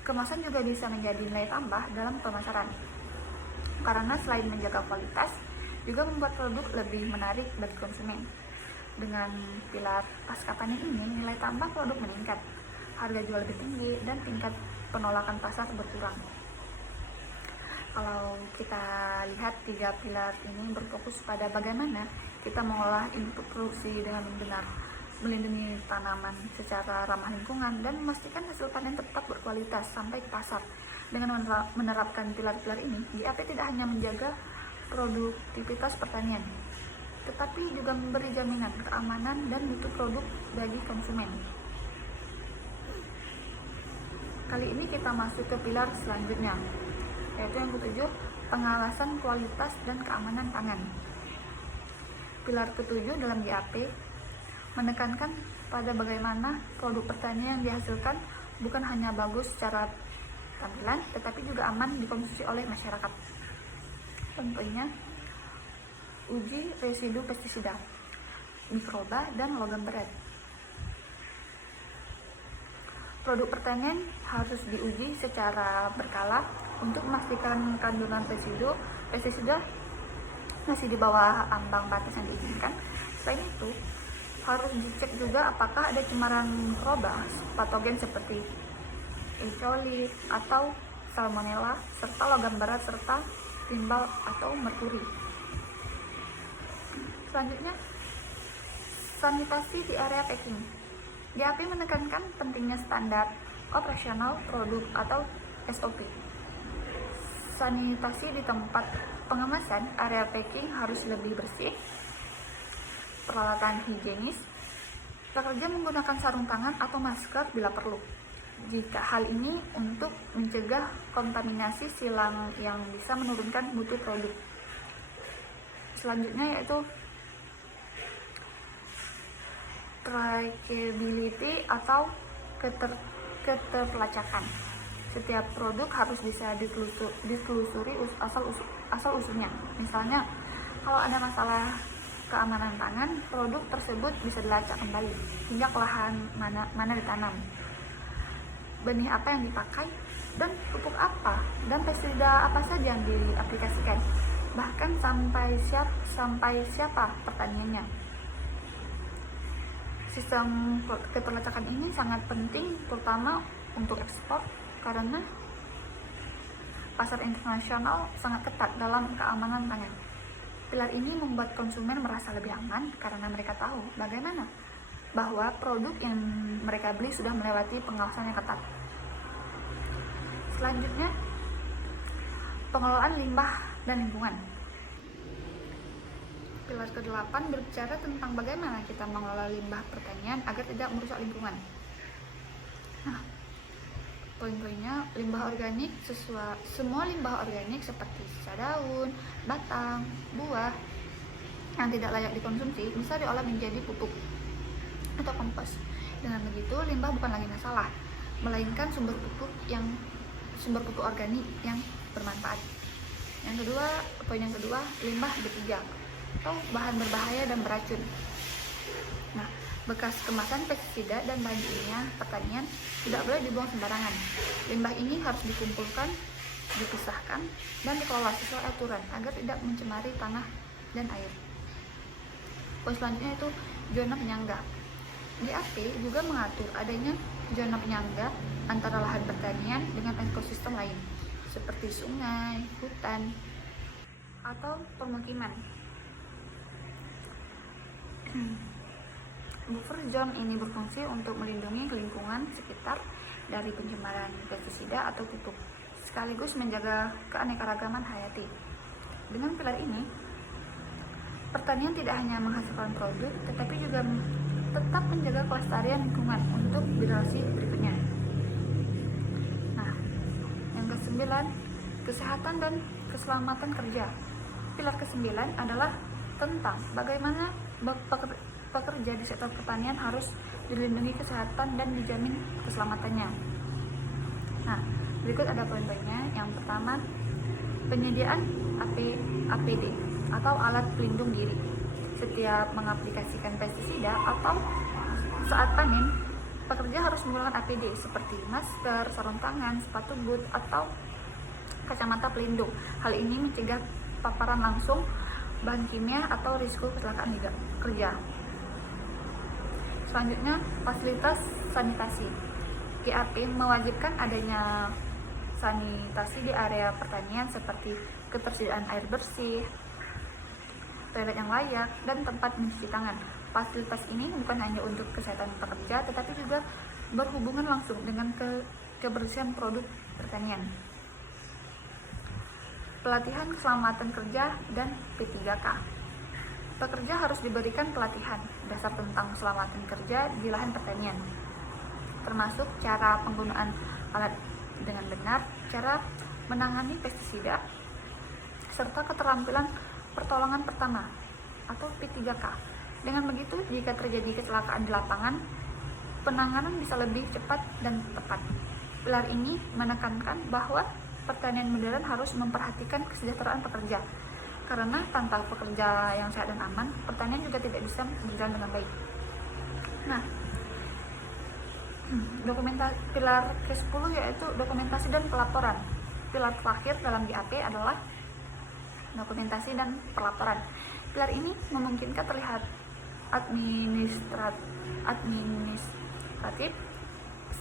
Kemasan juga bisa menjadi nilai tambah dalam pemasaran, karena selain menjaga kualitas, juga membuat produk lebih menarik bagi konsumen. Dengan pilar pasca panen ini, nilai tambah produk meningkat, harga jual lebih tinggi, dan tingkat penolakan pasar berkurang. Kalau kita lihat, 3 pilar ini berfokus pada bagaimana kita mengolah input produksi dengan benar, melindungi tanaman secara ramah lingkungan, dan memastikan hasil panen tetap berkualitas sampai ke pasar. Dengan menerapkan pilar-pilar ini, GAP tidak hanya menjaga produktivitas pertanian, tetapi juga memberi jaminan keamanan dan mutu produk bagi konsumen. Kali ini kita masuk ke pilar selanjutnya, yaitu yang ke-7, pengawasan kualitas dan keamanan pangan. Pilar ke-7 dalam GAP menekankan pada bagaimana produk pertanian yang dihasilkan bukan hanya bagus secara tampilan, tetapi juga aman dikonsumsi oleh masyarakat. Contohnya, uji residu pestisida, mikroba, dan logam berat. Produk pertanian harus diuji secara berkala untuk memastikan kandungan pestisida masih di bawah ambang batas yang diinginkan. Selain itu, harus dicek juga apakah ada cemaran mikroba patogen seperti E. coli atau salmonella, serta logam berat serta timbal atau merkuri. Selanjutnya, sanitasi di area packing. GAP menekankan pentingnya standar operasional produk atau SOP. Sanitasi di tempat pengemasan area packing harus lebih bersih, peralatan higienis, pekerja menggunakan sarung tangan atau masker bila perlu. Jika hal ini untuk mencegah kontaminasi silang yang bisa menurunkan mutu produk. Selanjutnya yaitu traceability atau keterpelacakan. Setiap produk harus bisa ditelusuri asal usulnya. Misalnya, kalau ada masalah keamanan pangan, produk tersebut bisa dilacak kembali hingga ke lahan mana ditanam, benih apa yang dipakai, dan pupuk apa, dan pestisida apa saja yang diaplikasikan, bahkan sampai siapa pertaniannya. Sistem keterlacakan ini sangat penting, terutama untuk ekspor, karena pasar internasional sangat ketat dalam keamanan pangan. Pilar ini membuat konsumen merasa lebih aman karena mereka tahu bagaimana bahwa produk yang mereka beli sudah melewati pengawasan yang ketat. Selanjutnya, pengelolaan limbah dan lingkungan. Pilar ke-8 berbicara tentang bagaimana kita mengelola limbah pertanian agar tidak merusak lingkungan. Nah, poin-poinnya, limbah organik semua limbah organik seperti sisa daun, batang, buah yang tidak layak dikonsumsi bisa diolah menjadi pupuk atau kompos. Dengan begitu, limbah bukan lagi masalah, melainkan sumber pupuk organik yang bermanfaat. Poin yang kedua, limbah B3 atau bahan berbahaya dan beracun. Nah, bekas kemasan pestisida dan bahan kimia pertanian tidak boleh dibuang sembarangan. Limbah ini harus dikumpulkan dipisahkan, dan dikelola sesuai aturan agar tidak mencemari tanah dan air. Poin selanjutnya itu zona penyangga. GAP juga mengatur adanya zona penyangga antara lahan pertanian dengan ekosistem lain seperti sungai, hutan, atau permukiman. Buffer zone ini berfungsi untuk melindungi lingkungan sekitar dari pencemaran pestisida atau pupuk, sekaligus menjaga keanekaragaman hayati. Dengan pilar ini, pertanian tidak hanya menghasilkan produk, tetapi juga tetap menjaga kelestarian lingkungan untuk generasi berikutnya. Nah, yang ke-9, kesehatan dan keselamatan kerja. Pilar ke-9 adalah tentang bagaimana pekerja di sektor pertanian harus dilindungi kesehatan dan dijamin keselamatannya. Nah, berikut ada poin-poinnya. Yang pertama, penyediaan APD atau alat pelindung diri. Setiap mengaplikasikan pestisida atau saat panen, pekerja harus menggunakan APD seperti masker, sarung tangan, sepatu boot, atau kacamata pelindung. Hal ini mencegah paparan langsung bahan kimia atau risiko kecelakaan kerja. Selanjutnya, fasilitas sanitasi. GAP mewajibkan adanya sanitasi di area pertanian seperti ketersediaan air bersih, toilet yang layak, dan tempat mencuci tangan. Fasilitas ini bukan hanya untuk kesehatan pekerja, tetapi juga berhubungan langsung dengan kebersihan produk pertanian. Pelatihan keselamatan kerja dan P3K. Pekerja harus diberikan pelatihan dasar tentang keselamatan kerja di lahan pertanian, termasuk cara penggunaan alat dengan benar, cara menangani pestisida, serta keterampilan pertolongan pertama atau P3K. Dengan begitu, jika terjadi kecelakaan di lapangan, penanganan bisa lebih cepat dan tepat. Pilar ini menekankan bahwa pertanian modern harus memperhatikan kesejahteraan pekerja, karena tanpa pekerja yang sehat dan aman, pertanian juga tidak bisa berjalan dengan baik. Nah, pilar ke-10 yaitu dokumentasi dan pelaporan. Pilar terakhir dalam GAP adalah dokumentasi dan pelaporan. Pilar ini memungkinkan terlihat administratif,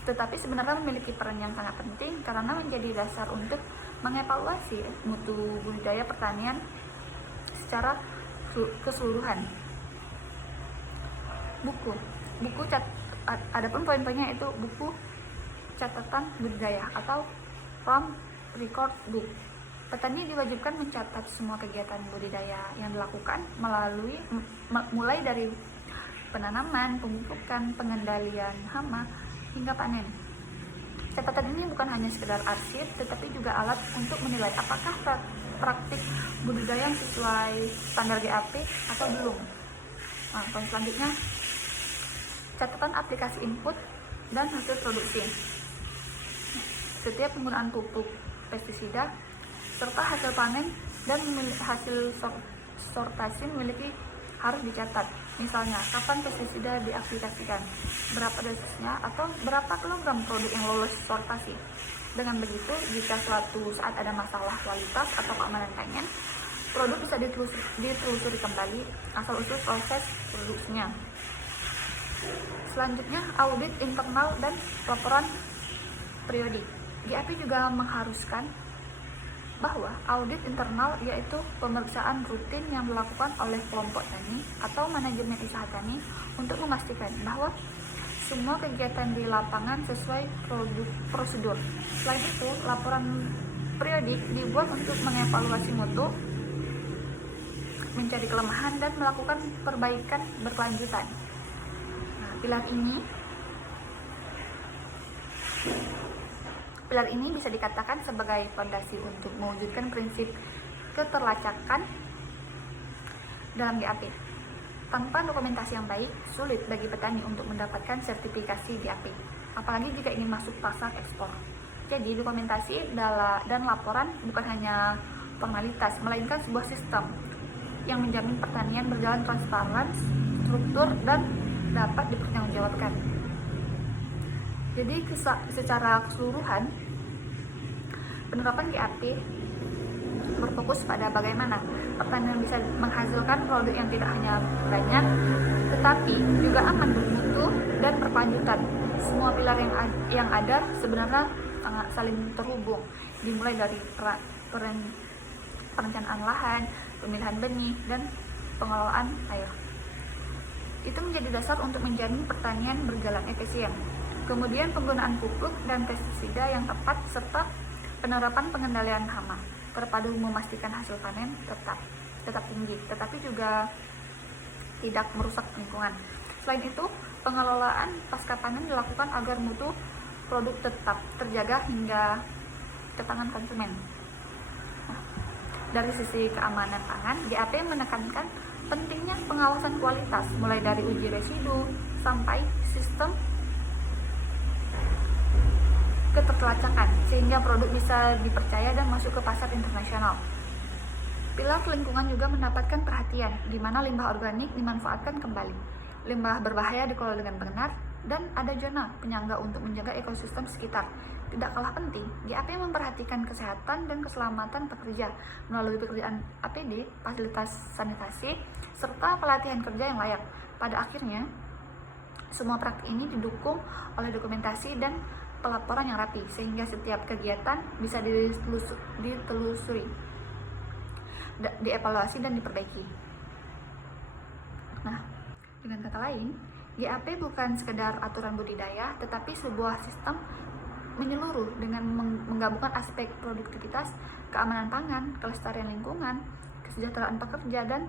tetapi sebenarnya memiliki peran yang sangat penting karena menjadi dasar untuk mengevaluasi mutu budidaya pertanian secara keseluruhan. Buku adapun poin-poinnya itu buku catatan budidaya atau farm record book. Petani diwajibkan mencatat semua kegiatan budidaya yang dilakukan mulai dari penanaman, pemupukan, pengendalian hama, hingga panen. Catatan ini bukan hanya sekedar arsip, tetapi juga alat untuk menilai apakah praktik budidaya yang sesuai standar GAP atau belum. Nah, poin selanjutnya, catatan aplikasi input dan hasil produksi. Setiap penggunaan pupuk, pestisida, serta hasil panen dan hasil sortasi harus dicatat. Misalnya, kapan pestisida diaplikasikan, berapa dosisnya, atau berapa kilogram produk yang lolos sortasi. Dengan begitu, jika suatu saat ada masalah kualitas atau keamanan panen, produk bisa ditelusuri kembali asal-usul proses produksinya. Selanjutnya, audit internal dan laporan periodik. GAP juga mengharuskan bahwa audit internal yaitu pemeriksaan rutin yang dilakukan oleh kelompok tani atau manajemen usaha tani untuk memastikan bahwa semua kegiatan di lapangan sesuai prosedur. Selain itu, laporan periodik dibuat untuk mengevaluasi mutu, mencari kelemahan, dan melakukan perbaikan berkelanjutan. Nah, pilar ini bisa dikatakan sebagai fondasi untuk mewujudkan prinsip keterlacakan dalam GAP. Tanpa dokumentasi yang baik, sulit bagi petani untuk mendapatkan sertifikasi GAP, apalagi jika ingin masuk pasar ekspor. Jadi, dokumentasi dan laporan bukan hanya formalitas, melainkan sebuah sistem yang menjamin pertanian berjalan transparan, struktur, dan dapat dipertanggungjawabkan. Jadi secara keseluruhan, Penerapan GAP berfokus pada bagaimana pertanian bisa menghasilkan produk yang tidak hanya banyak, tetapi juga aman bermutu dan berkelanjutan. Semua pilar yang ada sebenarnya sangat saling terhubung, dimulai dari perencanaan lahan, pemilihan benih, dan pengelolaan air. Itu menjadi dasar untuk menjamin pertanian berjalan efisien. Kemudian penggunaan pupuk dan pestisida yang tepat serta penerapan pengendalian hama terpadu memastikan hasil panen tetap tinggi, tetapi juga tidak merusak lingkungan. Selain itu, pengelolaan pasca panen dilakukan agar mutu produk tetap terjaga hingga ke tangan konsumen. Dari sisi keamanan pangan, GAP menekankan pentingnya pengawasan kualitas, mulai dari uji residu sampai sistem keterlacakan, sehingga produk bisa dipercaya dan masuk ke pasar internasional. Pilar lingkungan juga mendapatkan perhatian, di mana limbah organik dimanfaatkan kembali, limbah berbahaya dikelola dengan benar, dan ada zona penyangga untuk menjaga ekosistem sekitar. Tidak kalah penting, GAP memperhatikan kesehatan dan keselamatan pekerja melalui pekerjaan APD, fasilitas sanitasi, serta pelatihan kerja yang layak. Pada akhirnya, semua praktik ini didukung oleh dokumentasi dan pelaporan yang rapi, sehingga setiap kegiatan bisa ditelusuri, dievaluasi, dan diperbaiki. Nah, dengan kata lain, GAP bukan sekedar aturan budidaya, tetapi sebuah sistem menyeluruh dengan menggabungkan aspek produktivitas, keamanan pangan, kelestarian lingkungan, kesejahteraan pekerja, dan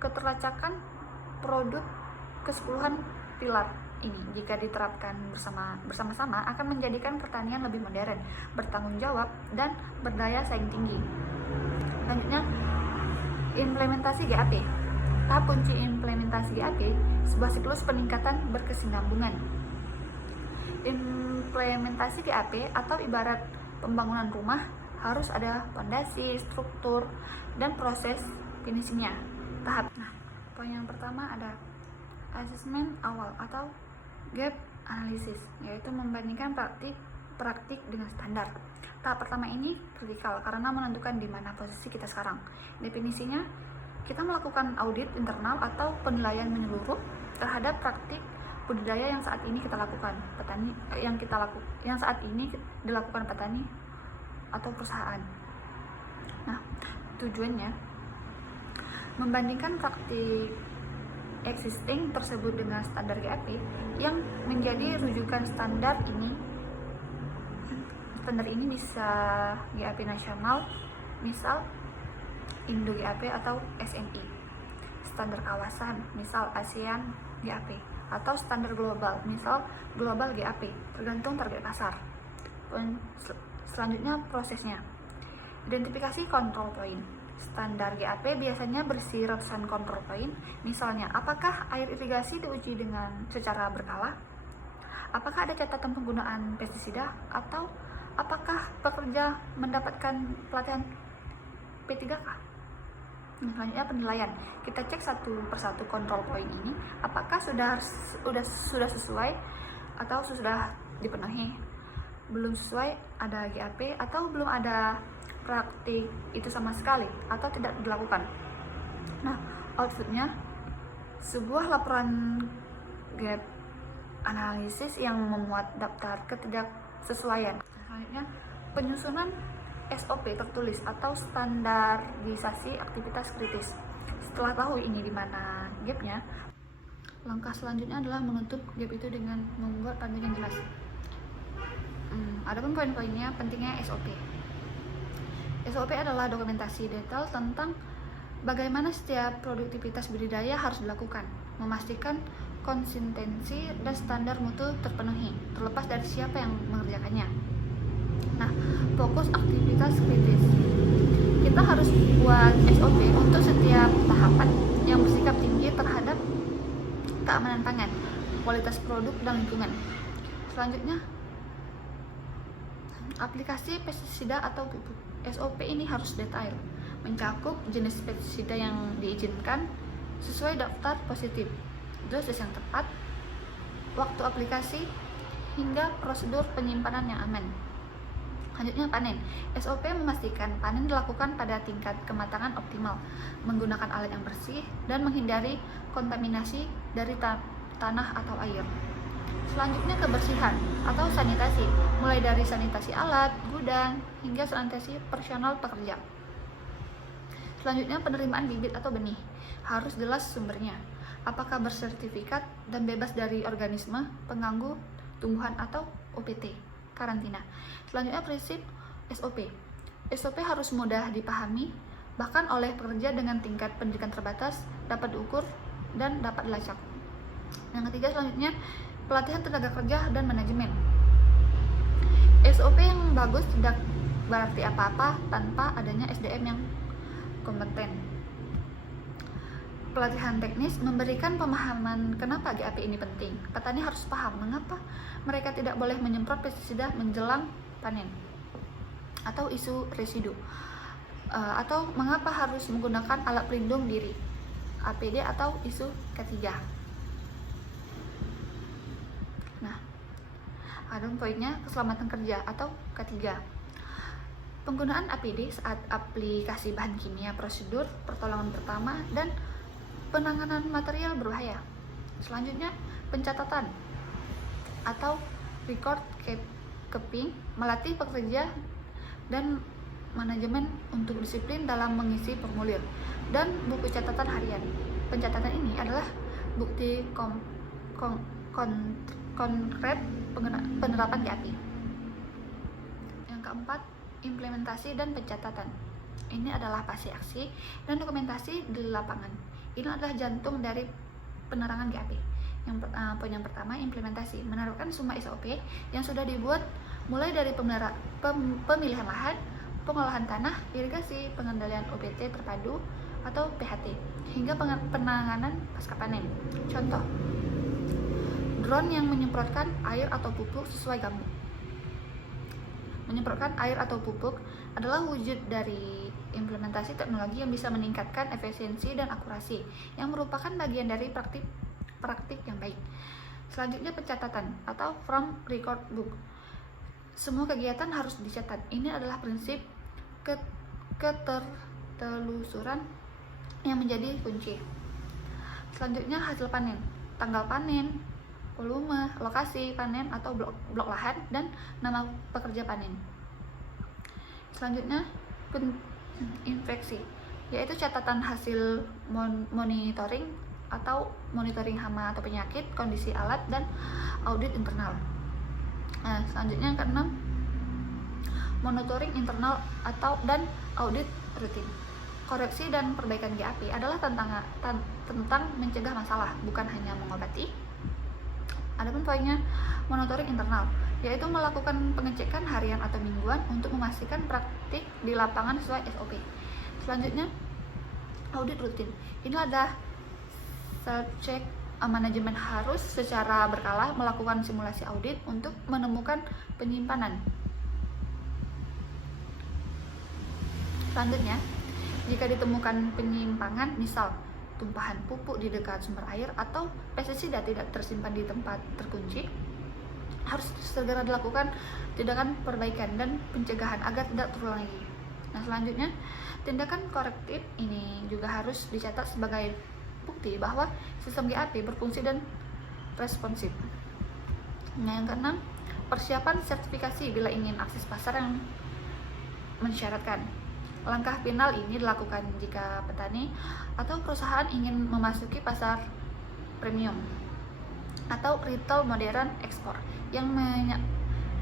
keterlacakan produk. Keseluruhan pilar ini jika diterapkan bersama-sama akan menjadikan pertanian lebih modern, bertanggung jawab, dan berdaya saing tinggi. Selanjutnya, implementasi GAP. Tahap kunci implementasi GAP, sebuah siklus peningkatan berkesinambungan. Implementasi GAP atau ibarat pembangunan rumah harus ada fondasi, struktur, dan proses finishingnya. Nah, poin yang pertama ada asesmen awal atau gap analysis, yaitu membandingkan praktik dengan standar. Tahap pertama ini kritikal karena menentukan di mana posisi kita sekarang. Definisinya, kita melakukan audit internal atau penilaian menyeluruh terhadap praktik budidaya yang saat ini kita lakukan yang saat ini dilakukan petani atau perusahaan. Nah, tujuannya membandingkan praktik existing tersebut dengan standar GAP yang menjadi rujukan. Standar ini bisa GAP nasional, misal Indo GAP atau SNI, standar kawasan, misal ASEAN GAP, atau standar global, misal global GAP, tergantung target pasar. Selanjutnya prosesnya, identifikasi control point. Standar GAP biasanya berisi ratusan control point, misalnya apakah air irigasi diuji secara berkala, apakah ada catatan penggunaan pestisida, atau apakah pekerja mendapatkan pelatihan P3K. Selanjutnya penilaian, kita cek satu persatu control point ini, apakah sudah sesuai atau sudah dipenuhi. Belum sesuai, ada GAP, atau belum ada praktik itu sama sekali atau tidak dilakukan. Nah, outputnya sebuah laporan gap analisis yang memuat daftar ketidaksesuaian. Selanjutnya, penyusunan SOP tertulis atau standarisasi aktivitas kritis. Setelah tahu ini di mana gapnya, langkah selanjutnya adalah menutup gap itu dengan membuat tabel yang jelas. Adapun poin-poinnya, pentingnya SOP. SOP adalah dokumentasi detail tentang bagaimana setiap produktivitas budidaya harus dilakukan, memastikan konsistensi dan standar mutu terpenuhi, terlepas dari siapa yang mengerjakannya. Nah, fokus aktivitas kritis. Kita harus buat SOP untuk setiap tahapan yang bersikap tinggi terhadap keamanan pangan, kualitas produk, dan lingkungan. Selanjutnya, aplikasi pestisida atau pupuk. SOP ini harus detail, mencakup jenis pestisida yang diizinkan sesuai daftar positif, dosis yang tepat, waktu aplikasi, hingga prosedur penyimpanan yang aman. Selanjutnya panen. SOP memastikan panen dilakukan pada tingkat kematangan optimal, menggunakan alat yang bersih dan menghindari kontaminasi dari tanah atau air. Selanjutnya kebersihan atau sanitasi, mulai dari sanitasi alat, gudang, hingga sanitasi personal pekerja. Selanjutnya penerimaan bibit atau benih, harus jelas sumbernya, apakah bersertifikat dan bebas dari organisme, pengganggu tumbuhan atau OPT. Karantina. Selanjutnya prinsip SOP. SOP harus mudah dipahami, bahkan oleh pekerja dengan tingkat pendidikan terbatas, dapat diukur dan dapat dilacak. Yang ketiga selanjutnya pelatihan tenaga kerja dan manajemen. SOP yang bagus tidak berarti apa-apa tanpa adanya SDM yang kompeten. Pelatihan teknis memberikan pemahaman kenapa GAP ini penting. Petani harus paham mengapa mereka tidak boleh menyemprot pestisida menjelang panen, atau isu residu, atau mengapa harus menggunakan alat pelindung diri, APD atau isu ketiga. Nah, ada poinnya keselamatan kerja atau ketiga. Penggunaan APD saat aplikasi bahan kimia, prosedur pertolongan pertama, dan penanganan material berbahaya. Selanjutnya pencatatan atau record keeping, melatih pekerja dan manajemen untuk disiplin dalam mengisi formulir dan buku catatan harian. Pencatatan ini adalah bukti konkret penerapan GAP. Yang keempat, implementasi dan pencatatan. Ini adalah pasti aksi dan dokumentasi di lapangan. Ini adalah jantung dari penerangan GAP. Poin yang pertama, implementasi, menerapkan semua SOP yang sudah dibuat, mulai dari pemilihan lahan, pengolahan tanah, irigasi, pengendalian OPT terpadu atau PHT, hingga penanganan pasca panen. Contoh, drone yang menyemprotkan air atau pupuk sesuai gambut. Menyemprotkan air atau pupuk adalah wujud dari implementasi teknologi yang bisa meningkatkan efisiensi dan akurasi, yang merupakan bagian dari praktik yang baik. Selanjutnya pencatatan atau from record book. Semua kegiatan harus dicatat. Ini adalah prinsip ketertelusuran yang menjadi kunci. Selanjutnya hasil panen, tanggal panen, volume, lokasi panen atau blok lahan, dan nama pekerja panen. Selanjutnya infeksi, yaitu catatan hasil monitoring atau monitoring hama atau penyakit, kondisi alat, dan audit internal. Nah, selanjutnya yang keenam, monitoring internal dan audit rutin. Koreksi dan perbaikan GAP adalah tentang mencegah masalah, bukan hanya mengobati. Adapun poinnya, monitoring internal, yaitu melakukan pengecekan harian atau mingguan untuk memastikan praktik di lapangan sesuai SOP. Selanjutnya, audit rutin. Ini adalah self-check. Manajemen harus secara berkala melakukan simulasi audit untuk menemukan penyimpanan. Selanjutnya, jika ditemukan penyimpangan, misal tumpahan pupuk di dekat sumber air atau pestisida tidak tersimpan di tempat terkunci, harus segera dilakukan tindakan perbaikan dan pencegahan agar tidak terulang lagi. Nah, selanjutnya, tindakan korektif ini juga harus dicatat sebagai bukti bahwa sistem GAP berfungsi dan responsif. Nah, yang keenam, persiapan sertifikasi bila ingin akses pasar yang mensyaratkan. Langkah final ini dilakukan jika petani atau perusahaan ingin memasuki pasar premium atau retail modern ekspor yang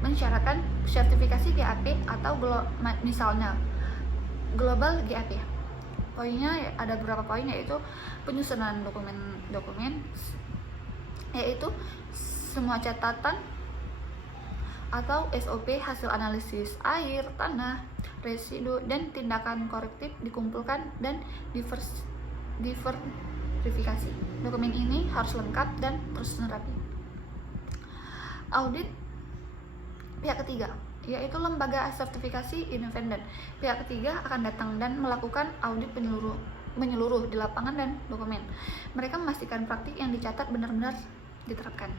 mensyaratkan sertifikasi GAP atau misalnya global GAP. Poinnya ada beberapa poin, yaitu penyusunan dokumen, yaitu semua catatan atau SOP hasil analisis air, tanah, residu, dan tindakan korektif dikumpulkan dan diverifikasi. Dokumen ini harus lengkap dan tersusun rapi. Audit pihak ketiga, yaitu lembaga sertifikasi independen. Pihak ketiga akan datang dan melakukan audit menyeluruh di lapangan dan dokumen. Mereka memastikan praktik yang dicatat benar-benar diterapkan.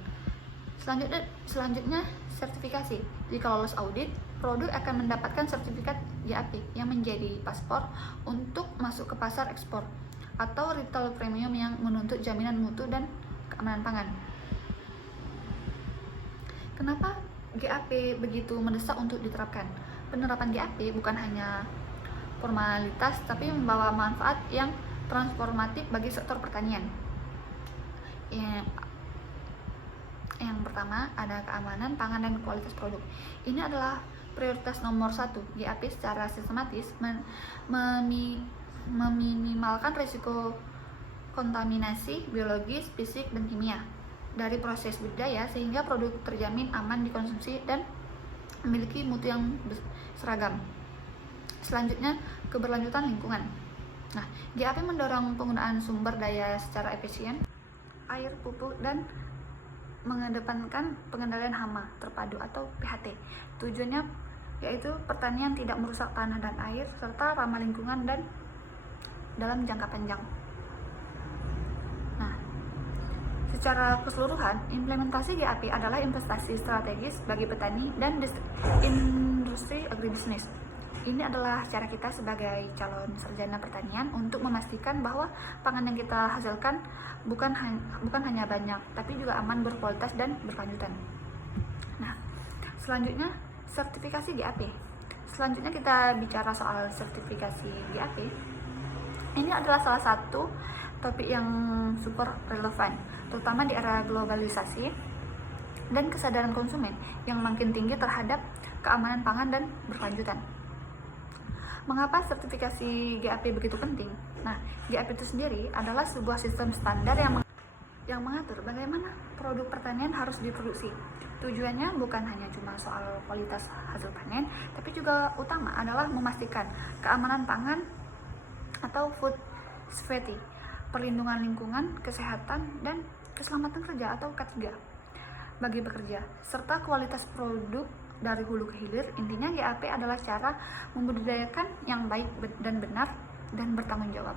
Selanjutnya sertifikasi. Jika lolos audit, produk akan mendapatkan sertifikat GAP yang menjadi paspor untuk masuk ke pasar ekspor atau retail premium yang menuntut jaminan mutu dan keamanan pangan. Kenapa GAP begitu mendesak untuk diterapkan? Penerapan GAP bukan hanya formalitas, tapi membawa manfaat yang transformatif bagi sektor pertanian. Yang pertama ada keamanan pangan dan kualitas produk. Ini adalah prioritas nomor 1. GAP secara sistematis meminimalkan risiko kontaminasi biologis, fisik, dan kimia dari proses budidaya sehingga produk terjamin aman dikonsumsi dan memiliki mutu yang seragam. Selanjutnya, keberlanjutan lingkungan. Nah, GAP mendorong penggunaan sumber daya secara efisien, air, pupuk, dan mengedepankan pengendalian hama terpadu atau PHT. Tujuannya yaitu pertanian tidak merusak tanah dan air serta ramah lingkungan dan dalam jangka panjang. Nah, secara keseluruhan, implementasi GAP adalah investasi strategis bagi petani dan industri agribisnis. Ini adalah cara kita sebagai calon sarjana pertanian untuk memastikan bahwa pangan yang kita hasilkan bukan hanya banyak, tapi juga aman, berkualitas, dan berkelanjutan. Nah, selanjutnya sertifikasi GAP. Selanjutnya kita bicara soal sertifikasi GAP. Ini adalah salah satu topik yang super relevan, terutama di era globalisasi dan kesadaran konsumen yang makin tinggi terhadap keamanan pangan dan berkelanjutan. Mengapa sertifikasi GAP begitu penting? Nah, GAP itu sendiri adalah sebuah sistem standar yang mengatur bagaimana produk pertanian harus diproduksi. Tujuannya bukan hanya cuma soal kualitas hasil panen, tapi juga utama adalah memastikan keamanan pangan atau food safety, perlindungan lingkungan, kesehatan, dan keselamatan kerja atau K3 bagi pekerja, serta kualitas produk dari hulu ke hilir. Intinya GAP adalah cara membudidayakan yang baik dan benar dan bertanggung jawab.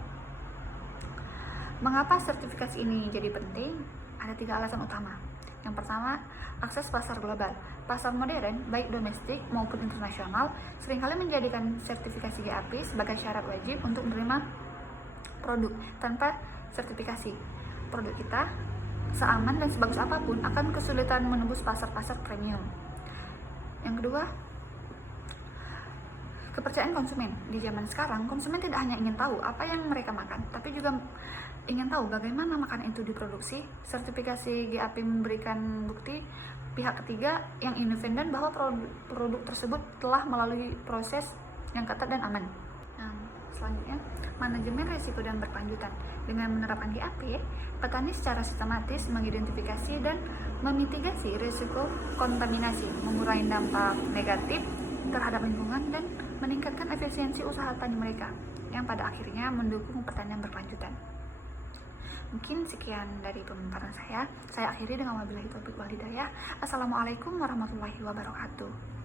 Mengapa sertifikasi ini jadi penting? Ada 3 alasan utama. Yang pertama, akses pasar global. Pasar modern, baik domestik maupun internasional, seringkali menjadikan sertifikasi GAP sebagai syarat wajib untuk menerima produk. Tanpa sertifikasi, produk kita, seaman dan sebagus apapun, akan kesulitan menembus pasar-pasar premium. Yang kedua, kepercayaan konsumen. Di zaman sekarang, konsumen tidak hanya ingin tahu apa yang mereka makan, tapi juga ingin tahu bagaimana makanan itu diproduksi. Sertifikasi GAP memberikan bukti pihak ketiga yang independen bahwa produk tersebut telah melalui proses yang ketat dan aman. Selanjutnya, manajemen risiko dan berkelanjutan. Dengan menerapkan GAP, petani secara sistematis mengidentifikasi dan memitigasi risiko kontaminasi, mengurangi dampak negatif terhadap lingkungan, dan meningkatkan efisiensi usaha tani mereka, yang pada akhirnya mendukung pertanian berkelanjutan. Mungkin sekian dari pemaparan saya. Saya akhiri dengan wabillahi taufiq wal hidayah. Assalamualaikum warahmatullahi wabarakatuh.